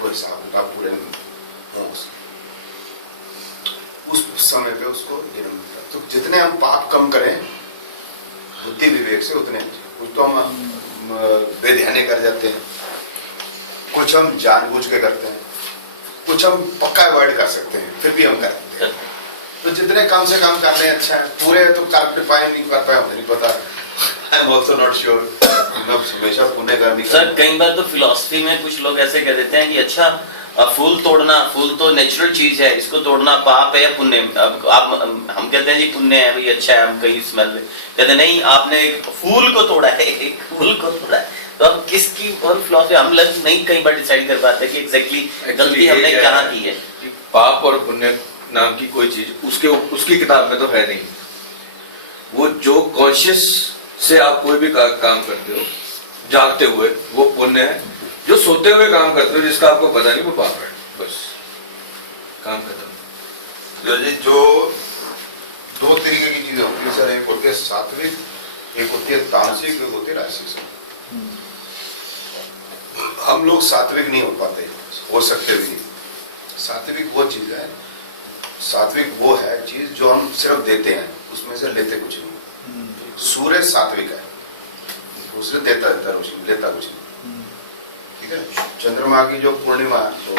वो हिसाब किताब पूरे हों, उस समय पे उसको जन्म मिलता है। तो जितने हम पाप कम करें बुद्धि विवेक से, उतने कुछ तो हम बेध्याने कर जाते हैं, कुछ हम जानबूझ के करते हैं, कुछ हम पक्का अवॉइड कर सकते हैं, फिर भी हम करते हैं। तो जितने कम से कम कर रहे हैं अच्छा है, पूरे तो कर पाए नहीं कर पाए मुझे नहीं पता, I am also not sure, मैं हमेशा पुण्य कर्मी। सर कई बार तो फिलॉसफी में कुछ लोग ऐसे कह देते हैं कि अच्छा फूल तोड़ना, फूल तो नेचुरल चीज है, इसको तोड़ना पाप है या पुण्य। अब आप हम कहते हैं जी पुण्य है भाई, अच्छा है, हम कहीं स्मेल में कहते नहीं, आपने एक फूल को तोड़ा है, एक फूल को तोड़ा है। तो अब किसकी और फिलॉसफी हम लोग नहीं कई बार डिसाइड कर पाते कि एग्जैक्टली गलती हमने कहाँ की है। पाप और पुण्य नाम की कोई चीज उसकी किताब में तो है नहीं। वो जो कॉन्शियस से आप कोई भी काम करते हो जागते हुए, वो पुण्य है। जो सोते हुए काम करते हो जिसका आपको पता नहीं, वो पाप है। बस काम खत्म। जो 2 तरीके की चीजें होती है सर, एक होती है सात्विक, एक होती है तामसिक, एक होती है राजसिक। हम लोग सात्विक नहीं हो पाते, हो सकते भी नहीं। सात्विक वो चीज है, सात्विक वो है चीज जो हम सिर्फ देते हैं, उसमें से लेते कुछ नहीं। सूर्य सात्विक है, उसने देता रोशनी, लेता कुछ नहीं, ठीक है। चंद्रमा की जो पूर्णिमा तो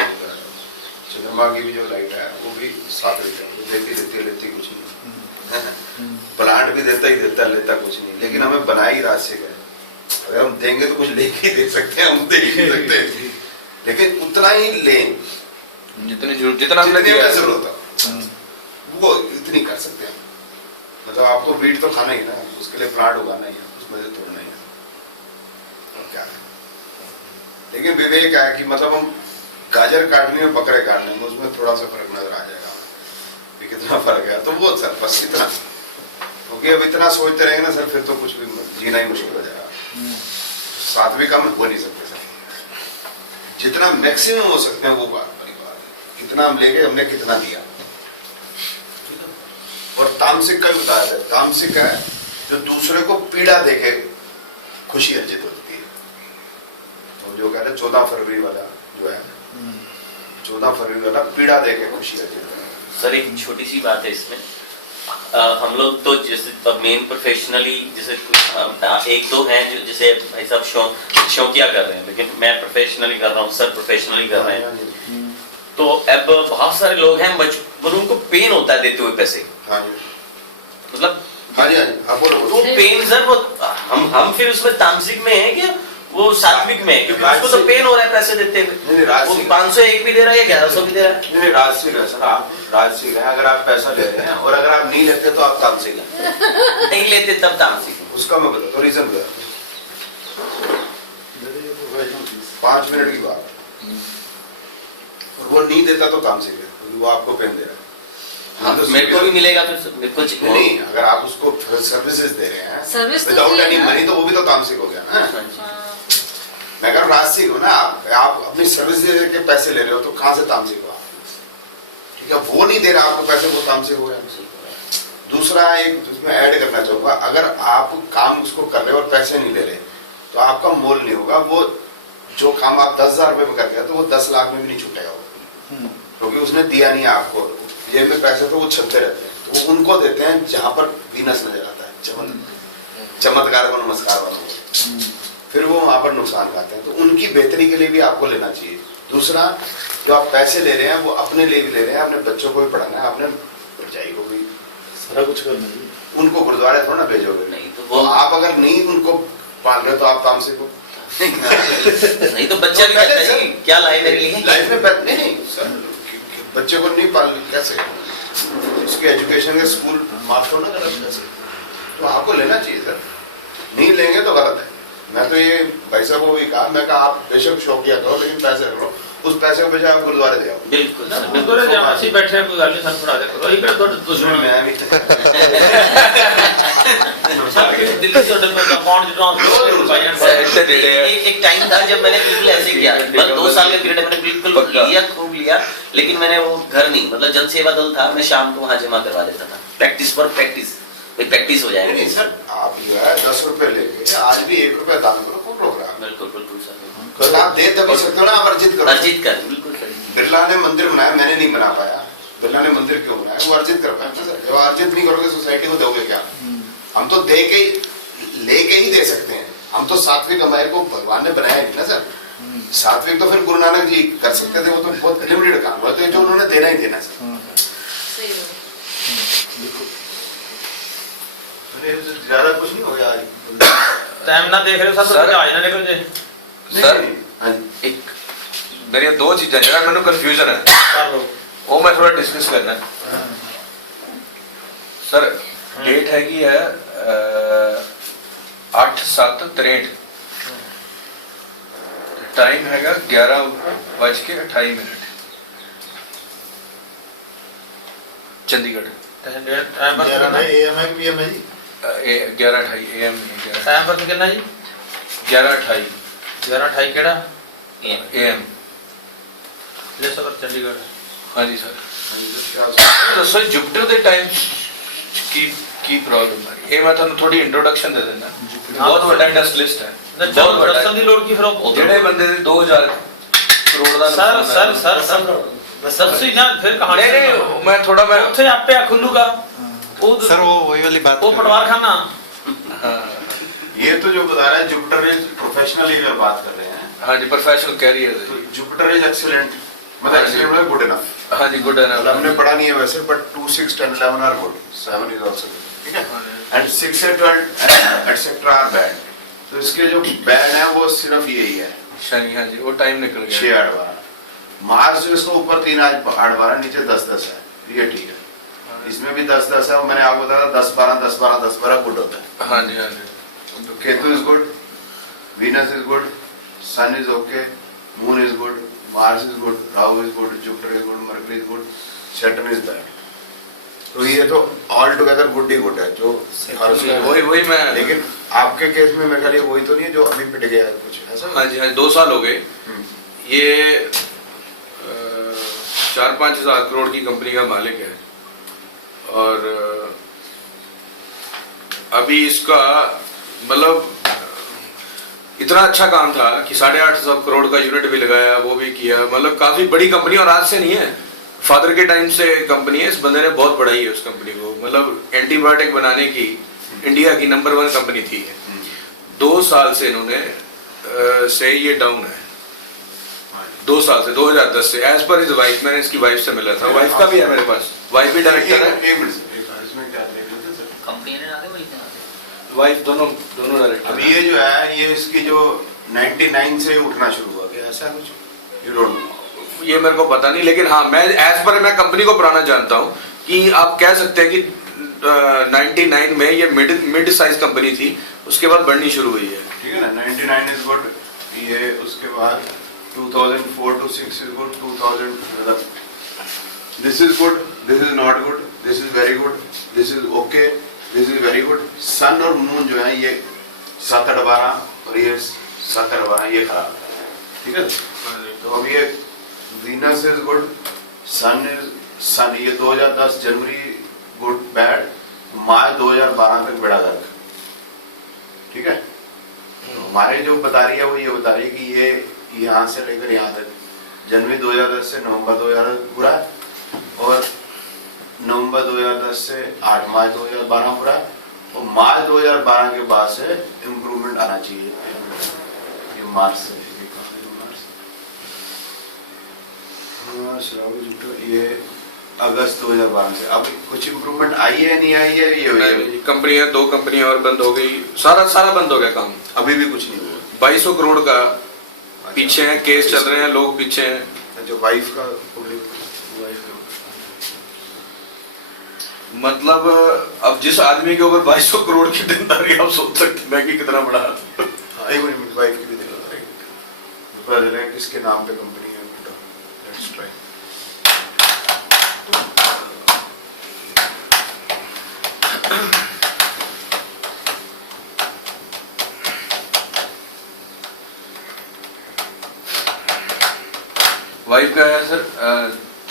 चंद्रमा की भी जो लाइट है वो भी सात्विक है, वो देती लेती कुछ नहीं। प्लांट भी देता ही देता, लेता कुछ नहीं। लेकिन हमें बना ही राजसिक है, अगर हम देंगे तो कुछ लेके ही दे सकते हैं, हम दे ही सकते हैं, लेकिन उतना ही लें जितना हमने दिया है जरूरत है वो इतनी कर सकते हैं। मतलब आपको बीट तो खाना ही ना, उसके लिए प्लांट उगाना ही है, उसमें से तोड़ना ही है, और क्या है। लेकिन विवेक है कि मतलब हम गाजर काटने और बकरे काटने में उसमें थोड़ा सा फर्क नजर आ जाएगा कि कितना फर्क है। तो वो सर बस इतना, क्योंकि अब इतना सोचते रहेंगे ना सर, फिर तो कुछ भी जीना ही मुश्किल हो जाएगा। सात्विक हम हो नहीं सकते सर, जितना मैक्सिमम हो सकते हैं वो बात बड़ी बात है, कितना हम लेके हमने कितना दिया। और तामसिक का भी बताया है, तामसिक है जो दूसरे को पीड़ा देके खुशी अर्जित होती है। तो जो कह रहे 14 फरवरी वाला जो है, 14 फरवरी वाला पीड़ा देके खुशी अर्जित है। सर एक छोटी सी बात है इसमें, हम लोग तो जैसे मेन प्रोफेशनली जैसे एक दो हैं जो जैसे भाई साहब शौकिया कर रहे हैं, लेकिन मैं प्रोफेशनली कर रहा हूँ, सर प्रोफेशनली कर रहे हैं। तो अब बहुत सारे लोग हैं बचपन उनको पेन होता है देते हुए पैसे, हाँ जी, मतलब हाँ जी, हाँ जी, आप बोलो। तो पेन सर वो हम फिर उसमें तामसिक में है कि वो सात्विक में, क्योंकि उसको तो पेन हो रहा है पैसे देते नहीं, हुए, वो राजसिक 501 भी दे रहा है या 1100 भी दे रहा है। नहीं राजसिक है सर, आप राजसिक है। अगर आप पैसा ले रहे हैं और अगर आप नहीं लेते तो आप तामसिक हैं। नहीं लेते तब तामसिक है। उसका मैं बताता हूँ रीजन बताता हूँ। 5 मिनट की बात है। और वो नहीं देता तो तामसिक है, क्योंकि वो आपको पेन दे रहा है। हाँ, तो मेरे को भी मिलेगा फिर, मेरे को नहीं, अगर आप उसको सर्विसेज दे रहे हैं सर्विस तो विदाउट दिए एनी ना। मनी, तो वो भी तो तामसिक हो गया ना। हाँ। मैं कह रहा हूँ राजसिक हो ना, आप अपनी सर्विस दे के पैसे ले रहे हो तो कहाँ से तामसिक हो आप? ठीक है, वो नहीं दे रहा आपको पैसे, वो तामसिक हो गया। दूसरा एक उसमें ऐड करना चाहूंगा, अगर आप काम उसको कर रहे हो और पैसे नहीं ले रहे तो आपका मोल नहीं होगा। वो जो काम आप 10,000 रुपए में कर गया तो वो 10 लाख में भी नहीं छूटेगा वो, क्योंकि उसने दिया नहीं है आपको। जेब में पैसे तो वो चलते रहते हैं, तो वो उनको देते हैं जहां पर वीनस नजर आता है, चमत्कार को नमस्कार वालों को, फिर वो वहां पर नुकसान खाते हैं। तो उनकी बेहतरी के लिए भी आपको लेना चाहिए। दूसरा, जो आप पैसे ले रहे हैं वो अपने लिए भी ले रहे हैं, अपने बच्चों को भी पढ़ाना है, अपने भरजाई को भी, सारा कुछ करना है। उनको गुरुद्वारे थोड़ा ना भेजोगे। नहीं तो तो वो आप अगर नहीं उनको पाल रहे तो आप तामसिक हो। नहीं तो बच्चा भी कहता है कि क्या लाए मेरे लिए। लाइफ में नहीं नहीं सर, बच्चे को नहीं पाल कैसे, उसके एजुकेशन के स्कूल माफ होना गलत कैसे, तो आपको लेना चाहिए सर। नहीं लेंगे तो गलत है। मैं तो ये भाई साहब को भी कहा, मैं कहा आप बेशक शौकिया करो लेकिन पैसे रखो, उस पैसे को बजाय आप गुरुद्वारे दे आओ। बिल्कुल सर, बिल्कुल है, जहाँ ਅਸੀਂ ਬੈਠੇ ਹਾਂ, ਕੋਈ ਗੱਲ ਨਹੀਂ, ਸਾਨੂੰ ਪੜਾ ਦੇ ਕਰੋ। ਇਹ ਤੁਹਾਡੇ ਦੁਸ਼ਮਣ मैं भी दिल्ली से होटल में कंपाउंड ऐसे डेढ़े है। एक टाइम था जब मैंने बिल्कुल ऐसे किया, बस 2 साल का पीरियड मैंने बिल्कुल पक्का। लिया, खूब लिया, लेकिन मैंने वो घर नहीं, मतलब जन सेवा दल था, मैं शाम को वहाँ जमा करवा देता था, प्रैक्टिस पर प्रैक्टिस, प्रैक्टिस हो नहीं जाएगी। सर, आप जो है 10 रुपए लेके आज भी 1 रुपया दान करो, कोई प्रोग्राम बिल्कुल बिल्कुल सर, कल आप दे तभी सकते हो ना, आप अर्जित करो। अर्जित कर, बिल्कुल सर। बिरला ने मंदिर बनाया, मैंने नहीं बना पाया। बिरला ने मंदिर क्यों बनाया? वो अर्जित कर पाया ना सर। जब अर्जित नहीं करोगे सोसाइटी को दोगे क्या? हम तो दे के लेके ही दे सकते हैं। हम तो सात्विक हमारे को भगवान ने बनाया नहीं ना सर। सात्विक तो फिर गुरु नानक जी कर सकते थे, वो तो बहुत लिमिटेड काम हुआ, तो जो उन्होंने देना ही देना सर। सही है। ज्यादा कुछ नहीं हो गया आज। टाइम ना देख रहे हो सब, सर। जहाज ना निकल जाए। सर हाँ जी। एक मेरी 2 चीजें ਜਿਹੜਾ ਮੈਨੂੰ ਕਨਫਿਊਜ਼ਨ ਹੈ, कर लो। ਉਹ ਮੈਂ ਥੋੜਾ ਡਿਸਕਸ ਕਰਨਾ ਹੈ। ਸਰ डेट हैगी है 8/7/63, टाइम हैगा 11:28 चंडीगढ़। टाइम पर कितना? AM है कि PM है जी? 11:28 AM नहीं, टाइम पर कितना जी? 11:28 11:28 ਕਿਹੜਾ? AM। ਲੈ ਸਰ ਚੰਡੀਗੜ੍ਹ। हाँ जी सर। ਦੱਸੋ ਜੁਪੀਟਰ ਦੇ ਟਾਈਮ ਕੀ ਪ੍ਰੋਬਲਮ ਆ ਰਹੀ ਹੈ? ਇਹ ਮੈਂ ਤੁਹਾਨੂੰ ਥੋੜੀ ਇੰਟਰੋਡਕਸ਼ਨ ਦੇ ਦਿੰਦਾ। ਬਹੁਤ ਵੱਡਾ ਇੰਡਸਟਰੀਲਿਸਟ ਹੈ, ਬਹੁਤ ਵੱਡਾ ਦੱਸਣ ਦੀ ਲੋੜ ਕੀ ਫਿਰ ਉਹ ਜਿਹੜੇ ਬੰਦੇ ਦੇ 2000 ਕਰੋੜ ਦਾ ਸਰ ਨੁਕਸਾਨ ਸਰ ਹੈ। ਸਰ ਸਰ ਸਹੀ ਨਾ ਫਿਰ ਕਹਾਣੀ नहीं नहीं मैं थोड़ा मैं ਉੱਥੇ ਆਪੇ ਆ ਖੁੱਲੂਗਾ ਉਹ सर वो वही वाली बात ਉਹ पटवार खाना। हाँ ये तो जो बता रहा है जुपिटर इज प्रोफेशनली अगर बात कर रहे हैं हाँ जी प्रोफेशनल कैरियर तो जुपिटर इज एक्सीलेंट, मतलब हाँ जी। Excellent good enough. हाँ जी गुड है ना। हमने पढ़ा नहीं है वैसे, but 2, 6, 10, 11 are good, 7 is also ठीक है, एंड 6 से 12 एटसेट्रा आर बैड। तो इसके जो बैड है वो सिर्फ यही है शनि। हाँ जी वो टाइम निकल 6, गया। 8, 12। मार्स जो इसको ऊपर 3, 8, 12 नीचे 10, 10 है, ये ठीक है। इसमें भी 10, 10 है, और मैंने आपको बताया 10, 12, 10, 12, 10, 12 गुड होता है। हाँ जी हाँ जी तो Ketu is good, Venus is good, Sun is okay, Moon is good, Mars is good, Rahu is good, Jupiter is good, Mercury is good, Saturn is bad. तो ये तो ऑल टुगेदर गुड ही गुड है जो हर उसमें है। वही मैं। लेकिन आपके केस में मेरे ख्याल ये वही तो नहीं है जो अभी पिट गया है कुछ ऐसा। हाँ जी हाँ 2 साल हो गए। हम्म। ये 4-5 हजार करोड़ की कंपनी का मालिक है, और अभी इसका मतलब इतना अच्छा काम था कि 850 करोड़ का यूनिट भी लगाया, वो भी किया, मतलब काफी बड़ी कंपनी, और आज से नहीं है, फादर के टाइम से कंपनी है। इस बंदे ने बहुत बढ़ाई है उस कंपनी को, मतलब एंटीबायोटिक बनाने की इंडिया की नंबर 1 कंपनी थी। 2 साल से इन्होंने से ये डाउन है, 2 साल से, 2010 से, एज पर इज वाइफ। मैंने इसकी वाइफ से मिला था, वाइफ का भी है मेरे पास, वाइफ भी डायरेक्टर है, एक मिनट सर, इसमें क्या देख लेते सर, कंपनी ने ना दे वही ना दे। वाइफ दोनों अब डायरेक्टर। ये जो है ये इसकी जो 99 से उठना शुरू हुआ क्या ऐसा कुछ यू डोंट नो ये मेरे को पता नहीं, लेकिन हाँ मैं एज पर मैं कंपनी को पुराना जानता हूँ कि आप कह सकते हैं कि 99 में ये मिड साइज कंपनी थी, उसके बाद बढ़नी शुरू हुई है। ठीक है ना 99 इज गुड ये उसके बाद 2004 to 6 is good 2000 मतलब this is good this is not good this is very good this is okay this is very good सन और मून जो है ये 7 8 12 और ये 7 8 12 ये खराब है ठीक है तो अब ये वीनस इज गुड सन ये 2010 जनवरी गुड बैड मार्च 2012 तक बेड़ा गर्क ठीक है तो हमारे जो बता रही है वो ये बता रही है कि ये यहाँ से लेकर यहाँ तक जनवरी 2010 से नवंबर 2010 बुरा है और नवंबर 2010 से 8 मार्च 2012 बुरा है और मार्च 2012 के बाद से इम्प्रूवमेंट आना चाहिए ये मार्च से ये अगस्त 2012 से अब कुछ इम्प्रूवमेंट आई है नहीं आई है ये हुई कंपनियां 2 कंपनियां और बंद हो गई, सारा बंद हो गया काम, अभी भी कुछ नहीं हुआ 2200 करोड़ का पीछे हैं, केस चल रहे हैं, लोग पीछे हैं। जो वाइफ का मतलब अब जिस आदमी के ऊपर 2200 करोड़ की देनदारी आप सोच सकते हैं कि कितना बड़ा एक मिनट वाइफ की भी दिक्कत है पता चला किसके नाम पे कंपनी है लेट्स ट्राई वाइफ का है सर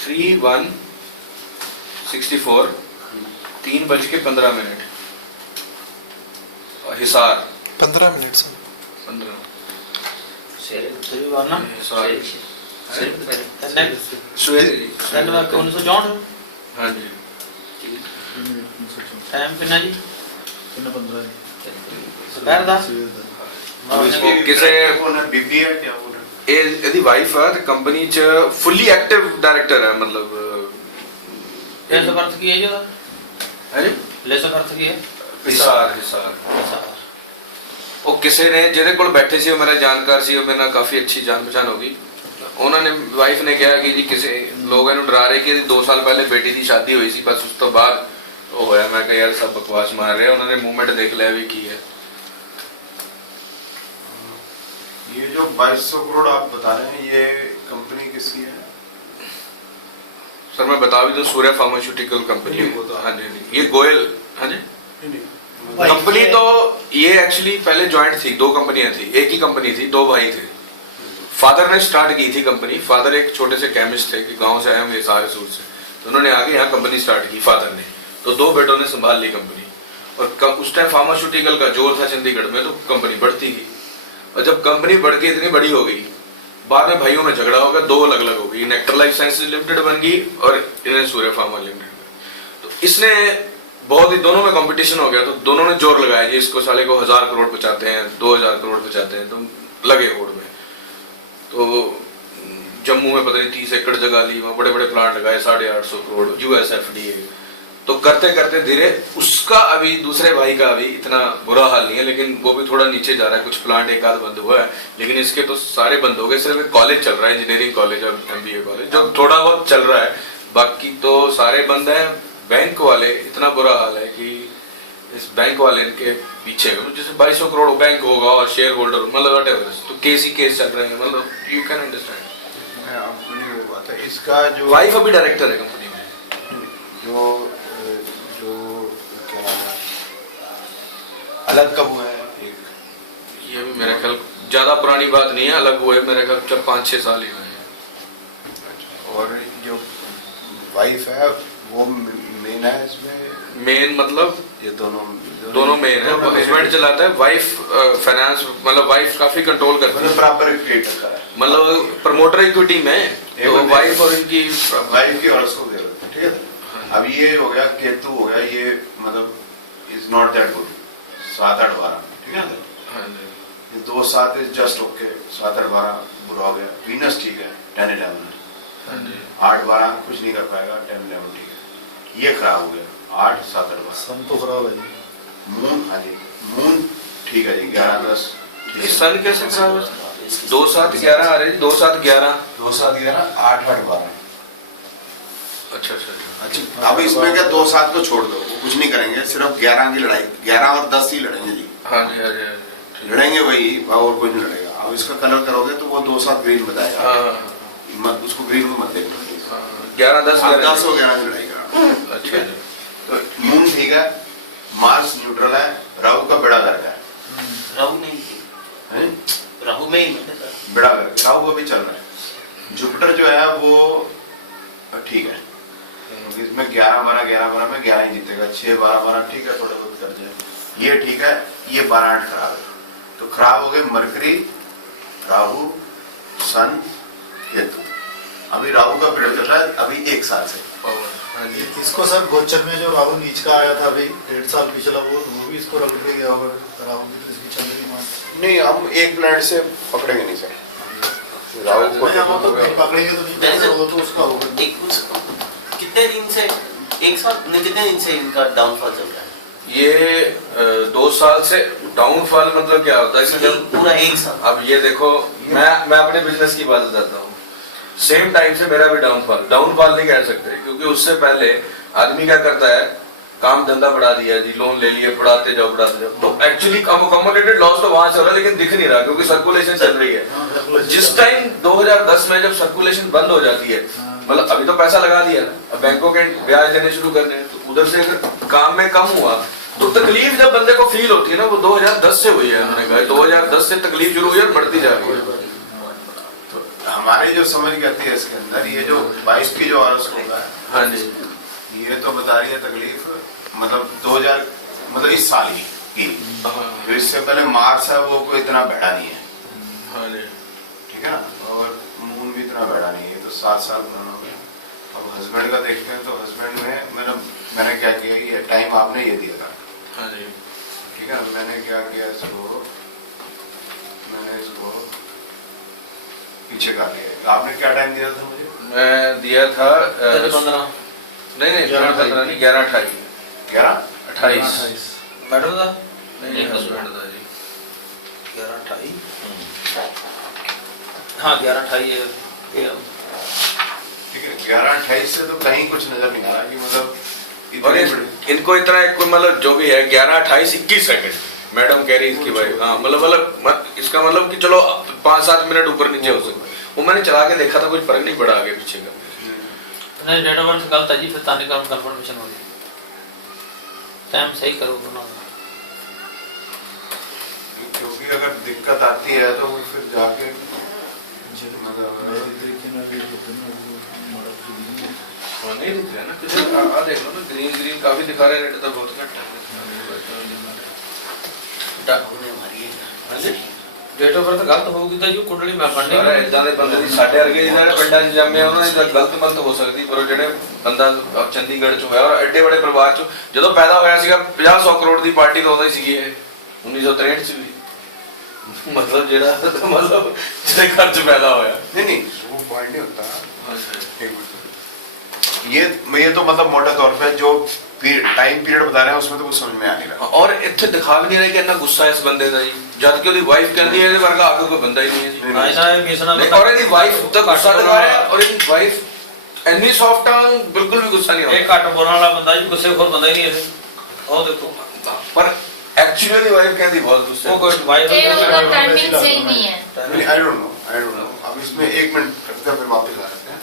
3164 3:15 हिसार 15 मिनट से 15 हाँ जी टाइम कितना जी 15 ਦੁਪਹਿਰ ਦਾ ਕਿਸੇ बीबी है क्या वो ਇਹਦੀ ਵਾਈਫ ਆ ਤੇ ਕੰਪਨੀ ਚ ਫੁੱਲੀ ਐਕਟਿਵ ਡਾਇਰੈਕਟਰ ਹੈ ਮਤਲਬ ਲੈਸੋ ਅਰਥ ਕੀ ਹੈ ਜੀ ਉਹਦਾ ਹੈ ਜੀ ਲੈਸੋ ਅਰਥ ਕੀ ਹੈ ਹਿਸਾਰ ਉਹ ਕਿਸੇ ਨੇ ਜਿਹਦੇ ਕੋਲ ਬੈਠੇ ਸੀ ਉਹ ਮੇਰਾ ਜਾਣਕਾਰ ਸੀ, ਉਹ ਮੇਰੇ ਨਾਲ ਕਾਫੀ ਅੱਛੀ ਜਾਣ ਪਛਾਣ ਹੋ ਗਈ। ਉਹਨਾਂ ਨੇ ਵਾਈਫ ਨੇ ਕਿਹਾ ਕਿ ਜੀ ਕਿਸੇ ਲੋਕ ਇਹਨੂੰ ਡਰਾ ਰਹੇ ਕਿ 2 ਸਾਲ ਪਹਿਲੇ ਬੇਟੀ ਦੀ ਸ਼ਾਦੀ ਹੋਈ ਸੀ, ਬਸ ਉਸ ਤੋਂ ਬਾਅਦ ਉਹ ਹੋਇਆ। ਮੈਂ ਕਿਹਾ ਯਾਰ ਸਭ ਬਕਵਾਸ ਮਾਰ ਰਹੇ, ਉਹਨਾਂ ਨੇ ਮੂਵਮੈਂਟ ਦੇਖ ਲਿਆ ਵੀ ਕੀ ਹੈ। ये जो 2200 करोड़ आप बता रहे हैं ये कंपनी किसकी है? सर मैं बता भी दूं सूर्य फार्मास्यूटिकल कंपनी हाँ जी ये गोयल हाँ जी कंपनी तो ये एक्चुअली पहले जॉइंट थी, 2 कंपनियां थी, एक ही कंपनी थी, 2 भाई थे। फादर ने स्टार्ट की थी कंपनी, फादर एक छोटे से केमिस्ट थे कि गांव से आए होंगे सारे सूर से, तो उन्होंने आगे यहाँ कंपनी स्टार्ट की फादर ने, तो 2 बेटों ने संभाल ली कंपनी। और उस टाइम फार्मास्यूटिकल का जोर था चंडीगढ़ में, तो कंपनी बढ़ती गई और जब कंपनी बढ़ के इतनी बड़ी हो गई बाद में भाइयों में झगड़ा हो गया, 2 अलग अलग हो गई, नेक्टर लाइफ साइंसेज लिमिटेड बन गई और इन्हें सूर्य फार्मा लिमिटेड। तो इसने बहुत ही दोनों में कंपटीशन हो गया, तो दोनों ने जोर लगाया जी इसको साले को 1000 करोड़ बचाते हैं, 2000 करोड़ बचाते हैं, तो लगे होड़ में। तो जम्मू में पता नहीं 30 एकड़ जगह ली, वहाँ बड़े बड़े प्लांट लगाए 850 करोड़ USFDA। तो करते करते धीरे उसका अभी दूसरे भाई का अभी इतना बुरा हाल नहीं है, लेकिन वो भी थोड़ा नीचे जा रहा है, कुछ प्लांट एक आध बंद हुआ है, लेकिन इसके तो सारे बंद हो गए। सिर्फ कॉलेज चल रहा है, इंजीनियरिंग कॉलेज और MBA कॉलेज जो थोड़ा बहुत चल रहा है, बाकी तो सारे बंद है। बैंक वाले इतना बुरा हाल है कि इस बैंक वाले के पीछे जैसे 2200 करोड़ बैंक होगा और शेयर होल्डर मतलब तो केस ही केस चल रहे हैं, मतलब यू कैन अंडरस्टैंड। इसका जो वाइफ अभी डायरेक्टर है कंपनी में, जो क्या नाम है अलग कब हुआ है एक ये भी मेरे ख्याल ज्यादा पुरानी बात नहीं है, अलग हुए मेरे ख्याल 5-6 साल ही हुए हैं। और जो वाइफ है वो मेन है इसमें, मेन मतलब ये दोनों मेन है, हस्बैंड चलाता है, वाइफ फाइनेंस मतलब वाइफ काफी कंट्रोल करती है, मतलब बराबर क्रिएट करता है, मतलब प्रमोटर इक्विटी में तो वाइफ और इनकी वाइफ की और उसको दे रहे ठीक है। अब ये हो गया केतु हो गया, ये मतलब इज नॉट दैट गुड 7 8 12 ठीक है ना, ये 2 7 इज जस्ट ओके, 7 8 12 बुरा हो गया। वीनस ठीक है 10 11 8 12 कुछ नहीं कर पाएगा, 10 11 ठीक है, ये खराब हो गया 8 7 8 12 सन तो खराब है जी। मून हाँ जी मून ठीक है जी 11 10 ये सन कैसे खराब है? 2 7 11 आ रही 2 7 11 2 7 11 8 8 12। अच्छा अच्छा अच्छा अब इसमें क्या 2 7 को छोड़ दो, वो कुछ नहीं करेंगे, सिर्फ 11 की लड़ाई 11 और 10 ही लड़ेंगे जी। हाँ जी हाँ जी हाँ जी। लड़ेंगे वही, और कोई नहीं लड़ेगा। अब इसका कलर करोगे तो वो 2 7 ग्रीन बताएगा। हाँ मत उसको ग्रीन को मत देखना। 11 10 10 11 हो 11 की लड़ाई करा। अच्छा जी। तो मून ठीक है, मार्स न्यूट्रल है, राहु का बेड़ा गर्क है। राहु नहीं थी, हैं? राहु में ही मतलब बेड़ा गर्क, राहु अभी चल रहा है। जुपिटर जो है वो ठीक है, इसमें 11 12 में 11 ही जीतेगा। 6 12 12 ठीक है, थोड़े बहुत कर जाए, ये ठीक है। ये 12 8 खराब है। तो खराब हो गए मरकरी, राहु, सन, केतु। अभी राहु का पीरियड चल रहा है अभी 1 साल से। हाँ जी। इसको सर गोचर में जो राहु नीच का आया था अभी 1.5 साल पिछला, वो भी इसको रगड़ के गया होगा। राहु भी तो इसकी चंद्र की मान नहीं, हम एक प्लेनेट से पकड़ेंगे नहीं सर। राहु को नहीं, हम तो पकड़ेंगे तो नहीं पकड़ेंगे, वो तो उसका होगा। कितने दिन से 1 साल नहीं, कितने दिन से इनका डाउनफॉल चल रहा है? ये 2 साल से डाउनफॉल मतलब क्या होता है कि जब पूरा 1 साल। अब ये देखो, मैं अपने बिजनेस की बात बताता हूँ। सेम टाइम से मेरा भी डाउनफॉल नहीं कह सकते, क्योंकि उससे पहले आदमी क्या करता है, काम धंधा बढ़ा दिया जी, लोन ले लिए, बढ़ाते जाओ। तो एक्चुअली कमोडेटेड लॉस तो वहां चल रहा है, लेकिन दिख नहीं रहा क्योंकि सर्कुलेशन चल रही है। जिस टाइम 2010 में जब सर्कुलेशन बंद हो जाती है, मतलब अभी तो पैसा लगा दिया ना, अब बैंकों के ब्याज देने शुरू करने हैं, तो उधर से अगर काम में कम हुआ तो तकलीफ जब बंदे को फील होती है ना, वो 2010 से हुई है। उन्होंने कहा 2010 से तकलीफ शुरू हुई है और बढ़ती जा रही है। हमारी जो समझ आती है इसके अंदर, ये जो 22 की जो हॉरोस्कोप है, हाँ जी, ये तो बता रही है तकलीफ मतलब 2000 मतलब इस साल ही की। तो इससे पहले मार्स है वो कोई इतना बैठा नहीं है। हाँ जी, ठीक है ना, और मून भी इतना बैठा नहीं है, तो 7 साल पुराना हो गया। अब हस्बैंड का देखते हैं तो हस्बैंड में मैंने क्या किया, ये टाइम आपने ये दिया था। हाँ जी, ठीक है, मैंने क्या किया इसको, मैंने इसको पीछे कर लिया। आपने क्या टाइम दिया था मुझे? मैं दिया था 15 नहीं 11 नहीं 11 28 11 28 मैडम था नहीं हस्बैंड था जी। 11 28 हाँ 11 28 ठीक है। 11 28 से तो कहीं कुछ नजर नहीं आ रहा कि मतलब और इनको इतना एक मतलब जो भी है 11 28 21 सेकंड मैडम कह रही इसकी भाई। हाँ मतलब इसका मतलब कि चलो 5-7 मिनट ऊपर नीचे हो सकता। वो मैंने चला के देखा था, कुछ फर्क नहीं पड़ा आगे पीछे का। नहीं डेट ऑफ बर्थ गलत है जी, फिर ताने का कंफर्मेशन हो गया। टाइम सही करो ना, क्योंकि अगर दिक्कत आती है तो फिर जाके नहीं दिख रहा ना कुछ। देख लो ना, ग्रीन काफी दिखा रहे हैं, तो बहुत घट है। डेट ऑफ बर्थ गलत होगी तो जी कुंडली में बनने सारा इदां दे बंदे दी साडे वर्गे जिन्हां ने पिंडां 'च जम्मे ਉਹਨਾਂ ਦੀ ਗਲਤ ਮਲਤ ਹੋ ਸਕਦੀ, ਪਰ ਜਿਹੜੇ ਬੰਦਾ ਚੰਡੀਗੜ੍ਹ 'ਚ ਹੋਇਆ ਔਰ ਐਡੇ ਬੜੇ ਪਰਿਵਾਰ 'ਚ ਜਦੋਂ ਪੈਦਾ ਹੋਇਆ ਸੀਗਾ 50-100 ਕਰੋੜ ਦੀ ਪਾਰਟੀ ਤਾਂ ਉਹਦਾ ਹੀ ਸੀਗੀ ਇਹ 1963 'ਚ ਵੀ। मतलब ਜਿਹੜਾ मतलब ਜਿਹਦੇ ਘਰ 'ਚ ਪੈਦਾ ਹੋਇਆ। नहीं वो पॉइंट नहीं होता। ये तो मतलब मोटे तौर पे जो टाइम पीरियड बता रहे हैं उसमें तो कुछ समझ में आ नहीं रहा। और ਇੱਥੇ ਦਿਖਾ ਵੀ ਨਹੀਂ ਰਿਹਾ ਕਿ ਇੰਨਾ ਗੁੱਸਾ ਇਸ ਬੰਦੇ ਦਾ ਜੀ, ਜਦ ਕਿ ਉਹਦੀ ਵਾਈਫ ਕਹਿੰਦੀ ਹੈ ਇਹਦੇ ਵਰਗਾ ਆਗੇ ਕੋਈ ਬੰਦਾ ਹੀ ਨਹੀਂ ਹੈ ਜੀ। ਆਇਨਾ ਹੈ ਕਿਸਨਾ नहीं, और ਇਹਦੀ ਵਾਈਫ ਤਾਂ ਗੁੱਸਾ ਦਿਖਾ ਰਿਹਾ ਹੈ, और ਇਹਦੀ ਵਾਈफ ਇੰਨੀ ਸੌਫਟ ਆ, ਬਿਲकुल ਵੀ ਗੁੱਸਾ ਨਹੀਂ ਇਹ ਆਉਂਦਾ। ਘੱਟ ਬੋਲਣ ਵਾਲਾ ਬੰਦਾ ਜੀ, ਗੁੱਸੇ ਖੋਰ ਬੰਦਾ ਹੀ ਨਹੀਂ ਇਹ। ਉਹ ਦੇਖੋ पर एक्चुअली ਉਹਦੀ ਵਾਈਫ ਕਹਿੰਦੀ ਬਹੁਤ ਗੁੱਸੇ वो कोई वायरल ये उनका टाइमिंग सही नहीं है। I don't know. अब इसमें 1 मिनट करते हैं फिर वापस आ जाते हैं।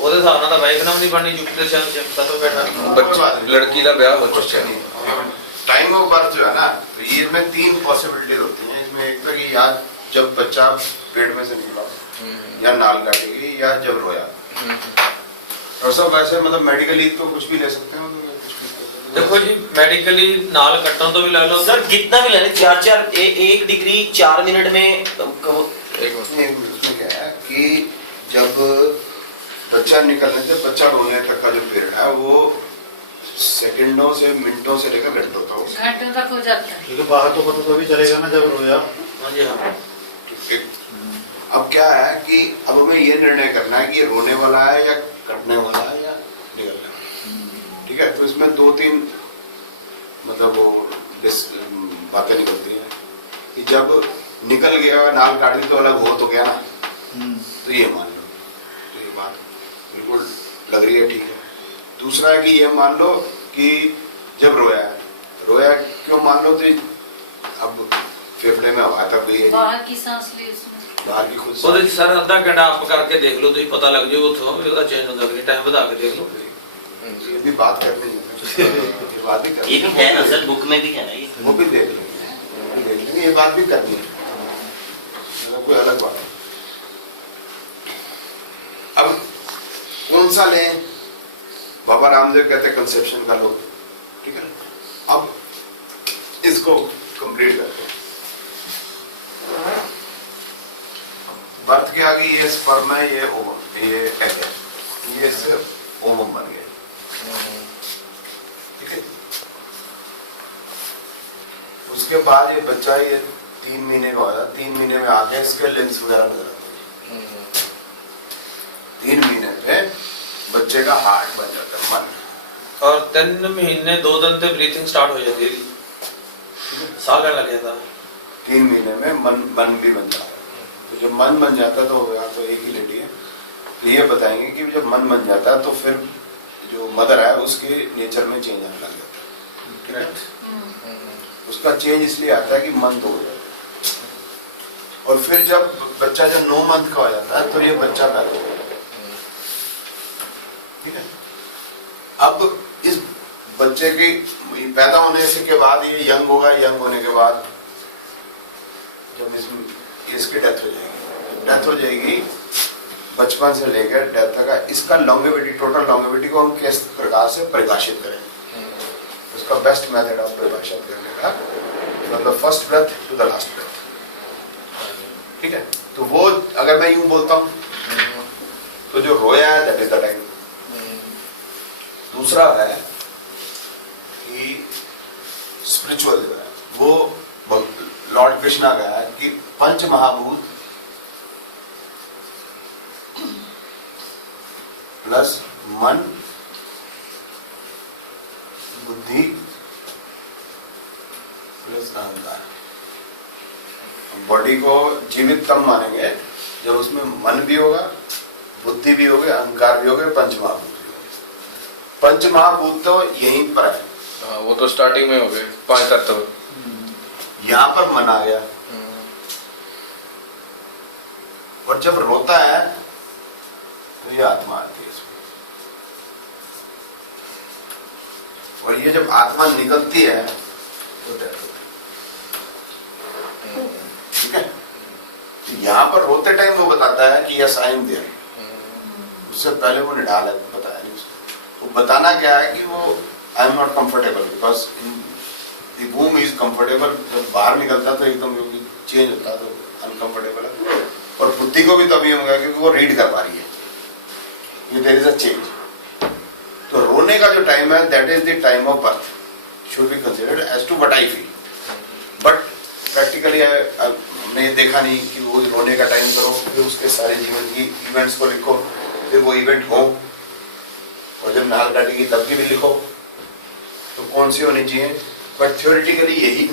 ਉਹਦੇ ਹਿਸਾਬ ਨਾਲ ਤਾਂ ਵਾਈਫ ਨਾਲ ਵੀ ਨਹੀਂ ਬਣਨੀ, ਜੁਪੀਟਰ ਸ਼ਾਨ ਜਿੰਮ तो बैठा। बच्चे लड़की का ब्याह हो चुका है। टाइम ऑफ बर्थ जो है ना, तो ये इसमें 3 पॉसिबिलिटीज होती हैं। इसमें एक तो कि या जब बच्चा पेट में से निकला, या नाल काटेगी, या जब रोया। और सब वैसे मतलब मेडिकली तो कुछ भी ले सकते हैं, तो कुछ भी देखो जी मेडिकली नाल कट्टन तो भी ले लो सर, कितना भी ले लें, 1 डिग्री 4 मिनट में नहीं, उसमें क्या है कि जब बच्चा निकलने से बच्चा रोने तक का जो पीरियड है वो सेकंडों से मिनटों से लेकर घंटों तक होता घंटों तक हो जाता है। क्योंकि बाहर तो पता तो भी चलेगा ना जब रोया। हाँ जी हाँ। है। अब क्या है कि अब हमें ये निर्णय करना है कि ये रोने वाला है या कटने वाला है या निकलना है। ठीक है, तो इसमें 2-3 मतलब वो बातें निकलती हैं। कि जब निकल गया नाल काट दी तो अलग हो तो गया ना, तो ये मान लो, तो ये बात बिल्कुल लग रही है ठीक है। दूसरा है कि ये मान लो कि जब रोया क्यों मान लो, तो अब फेफड़े में हवा तक गई है, बाहर की सांस ली उसने, बाहर की खुद ਉਹਦੇ ਚ ਸਰ ਅੱਧਾ ਘੰਟਾ ਆਪ ਕਰਕੇ ਦੇਖ ਲਓ, ਤੁਸੀਂ ਪਤਾ ਲੱਗ ਜਾਊਗਾ ਉੱਥੋਂ ਵੀ ਉਹਦਾ ਚੇਂਜ ਹੁੰਦਾ ਕਿ ਟਾਈਮ ਵਧਾ ਕੇ ਦੇਖ ਲਓ। ये भी बात करनी है, ये बात भी करनी ये भी है ना सर, बुक में भी है ना ये। वो भी देख लेंगे, वो भी देख लेंगे, ये बात भी करनी है, मतलब कोई अलग बात है। अब कौन सा लें, बाबा रामदेव कहते हैं कंसेप्शन का लो, ठीक है ना। अब इसको कंप्लीट करते हैं। बर्थ के आगे ये स्पर्म है, ये ओवम, ये एग है, ये सिर्फ ओवम बन गया, ठीक है। उसके बाद ये बच्चा ये 3 महीने का होगा, 3 महीने में आगे इसके लिम्स वगैरह नजर आते हैं। 3 महीने पे बच्चे का हार्ट बन जाता है, मन। और 3 महीने 2 दिन से ब्रीथिंग स्टार्ट हो जाती है, साह लेने लग जाता है। 3 महीने में मन भी बन जाता है। तो जब मन बन जाता है तो यहाँ तो एक ही लेडी है, तो ये बताएंगे कि जब मन बन जाता है तो फिर जो मदर है उसके नेचर में चेंज आने लग जाता है, करेक्ट। उसका चेंज इसलिए आता है कि मन तो हो जाता है, और फिर जब बच्चा जब 9 मंथ का हो जाता है तो ये बच्चा पैदा हो जाता है, ठीक है। अब इस बच्चे की पैदा होने से के बाद ये यंग होगा, यंग होने के बाद जब इसकी डेथ हो जाएगी, डेथ हो जाएगी बचपन से लेकर डेथ तक, इसका लॉन्गेविटी, टोटल लॉन्गेविटी को हम किस प्रकार से परिभाषित करें, उसका बेस्ट मेथड ऑफ परिभाषित करने का, from the first breath to the last breath, ठीक है। तो वो अगर मैं यूं बोलता हूं तो जो रोया है दैट इज द टाइम। दूसरा है कि स्पिरिचुअल जो है वो लॉर्ड कृष्णा का है कि 5 महाभूत प्लस मन, बुद्धि प्लस अहंकार। बॉडी को जीवित तब मानेंगे जब उसमें मन भी होगा, बुद्धि भी होगी, अहंकार भी होगा, 5 महाभूत भी होंगे। 5 महाभूत तो यहीं पर है। हाँ, वो तो स्टार्टिंग में हो गए 5 तत्व। यहां पर मन आ गया, और जब रोता है तो ये आत्मा आती है इसमें, और ये जब आत्मा निकलती है तो डेथ होती है, ठीक है। तो यहां पर रोते टाइम वो बताता है कि यस आई एम देयर, उससे पहले वो निढाल बताया नहीं उसको। वो बताना क्या है कि वो I am not comfortable, because the वूम is comfortable. जब बाहर निकलता तो एकदम चेंज होता तो अनकंफर्टेबल है, और बुद्धि को भी तभी होगा क्योंकि वो रीड कर पा रही है, ये देयर इज अ चेंज। तो रोने का जो टाइम है that is the time of birth, should be considered as to what I feel. But practically हमने ये देखा नहीं कि वो रोने का टाइम करो, फिर उसके सारे जीवन की इवेंट्स को लिखो, फिर वो इवेंट हो, और जब नाल काटेगी तब की भी लिखो, तो कौन सी होनी चाहिए। बट थ्योरेटिकली यही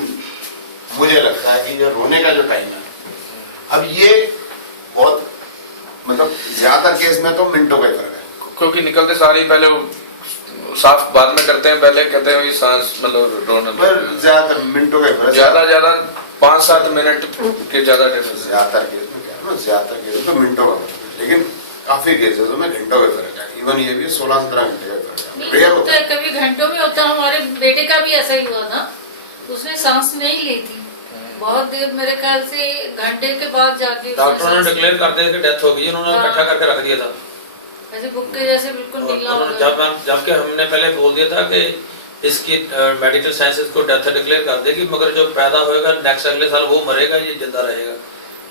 मुझे लगता है कि जो रोने का जो टाइम है, अब ये बहुत मतलब ज्यादातर केस में तो मिनटों का ही फर्क है, क्योंकि निकलते सारे ही पहले वो साफ बाद में करते हैं, पहले कहते हैं ये सांस मतलब रोना, पर ज्यादातर मिनटों का ही फर्क है। ज्यादा 5-7 मिनट के ज्यादा डिफरेंस। ज्यादातर केस में क्या है ना, ज्यादातर केस में मिनटों का फर्क है, लेकिन काफी केसेस में घंटों का फर्क है। इवन ये भी 16-17 घंटे का फर्क है, रेयर होता है। कभी घंटों में होता है। हमारे बेटे का भी ऐसा ही हुआ था, उसने सांस नहीं ली थी बहुत देर, मेरे ख्याल से घंटे के बाद जाके डॉक्टरों ने डिक्लेयर कर दिया कि डेथ हो गई, उन्होंने इकट्ठा करके रख दिया था ऐसे बुक के जैसे बिल्कुल नीला हो गया। जबकि हमने पहले बोल दिया था कि इसकी मेडिकल साइंसेस को डेथ डिक्लेयर कर देगी, मगर जो पैदा होएगा नेक्स्ट अगले साल वो मरेगा, ये जिंदा रहेगा।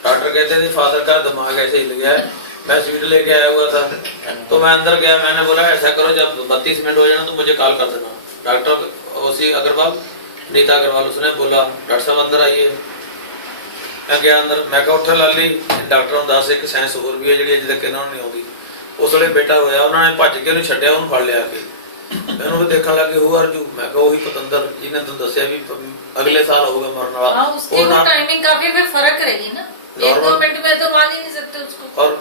डॉक्टर कहते थे फादर का दिमाग ऐसे हिल गया है। मैं स्वीट लेके आया हुआ था, तो मैं अंदर गया, मैंने बोला ऐसा करो जब 32 मिनट हो जाना तो मुझे कॉल कर देना। डॉक्टर ओसी अग्रवाल, नीता अग्रवाल, उसने बोला डॉक्टर साहब अंदर आइए। मैं गया अंदर, मैं कहा उठे लाली, डॉक्टर ने दस एक साइंस होर भी है जी अजे तक इन्होंने नहीं आती। उस वे बेटा होया, उन्होंने भज के छड्या, उन्होंने फड़ लिया के ਮੈਨੂੰ ਵੀ ਦੇਖਣ ਲੱਗੇ ਹੂ ਅਰ ਜੂ ਮੈਂ ਕਿਹਾ ਉਹੀ ਪਤੰਦਰ ਜਿਹਨੇ ਤੁਹਾਨੂੰ ਦੱਸਿਆ ਵੀ अगले साल होगा मरने वाला हाँ उसकी और वो ना- टाइमिंग काफी फिर फर्क रहेगी ना, एक दो Normal- मिनट में तो मान ही नहीं सकते उसको। और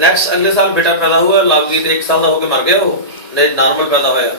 नेक्स्ट अगले साल बेटा पैदा हुआ लाभगीत 1 साल का होके मर गया वो नहीं नॉर्मल पैदा होया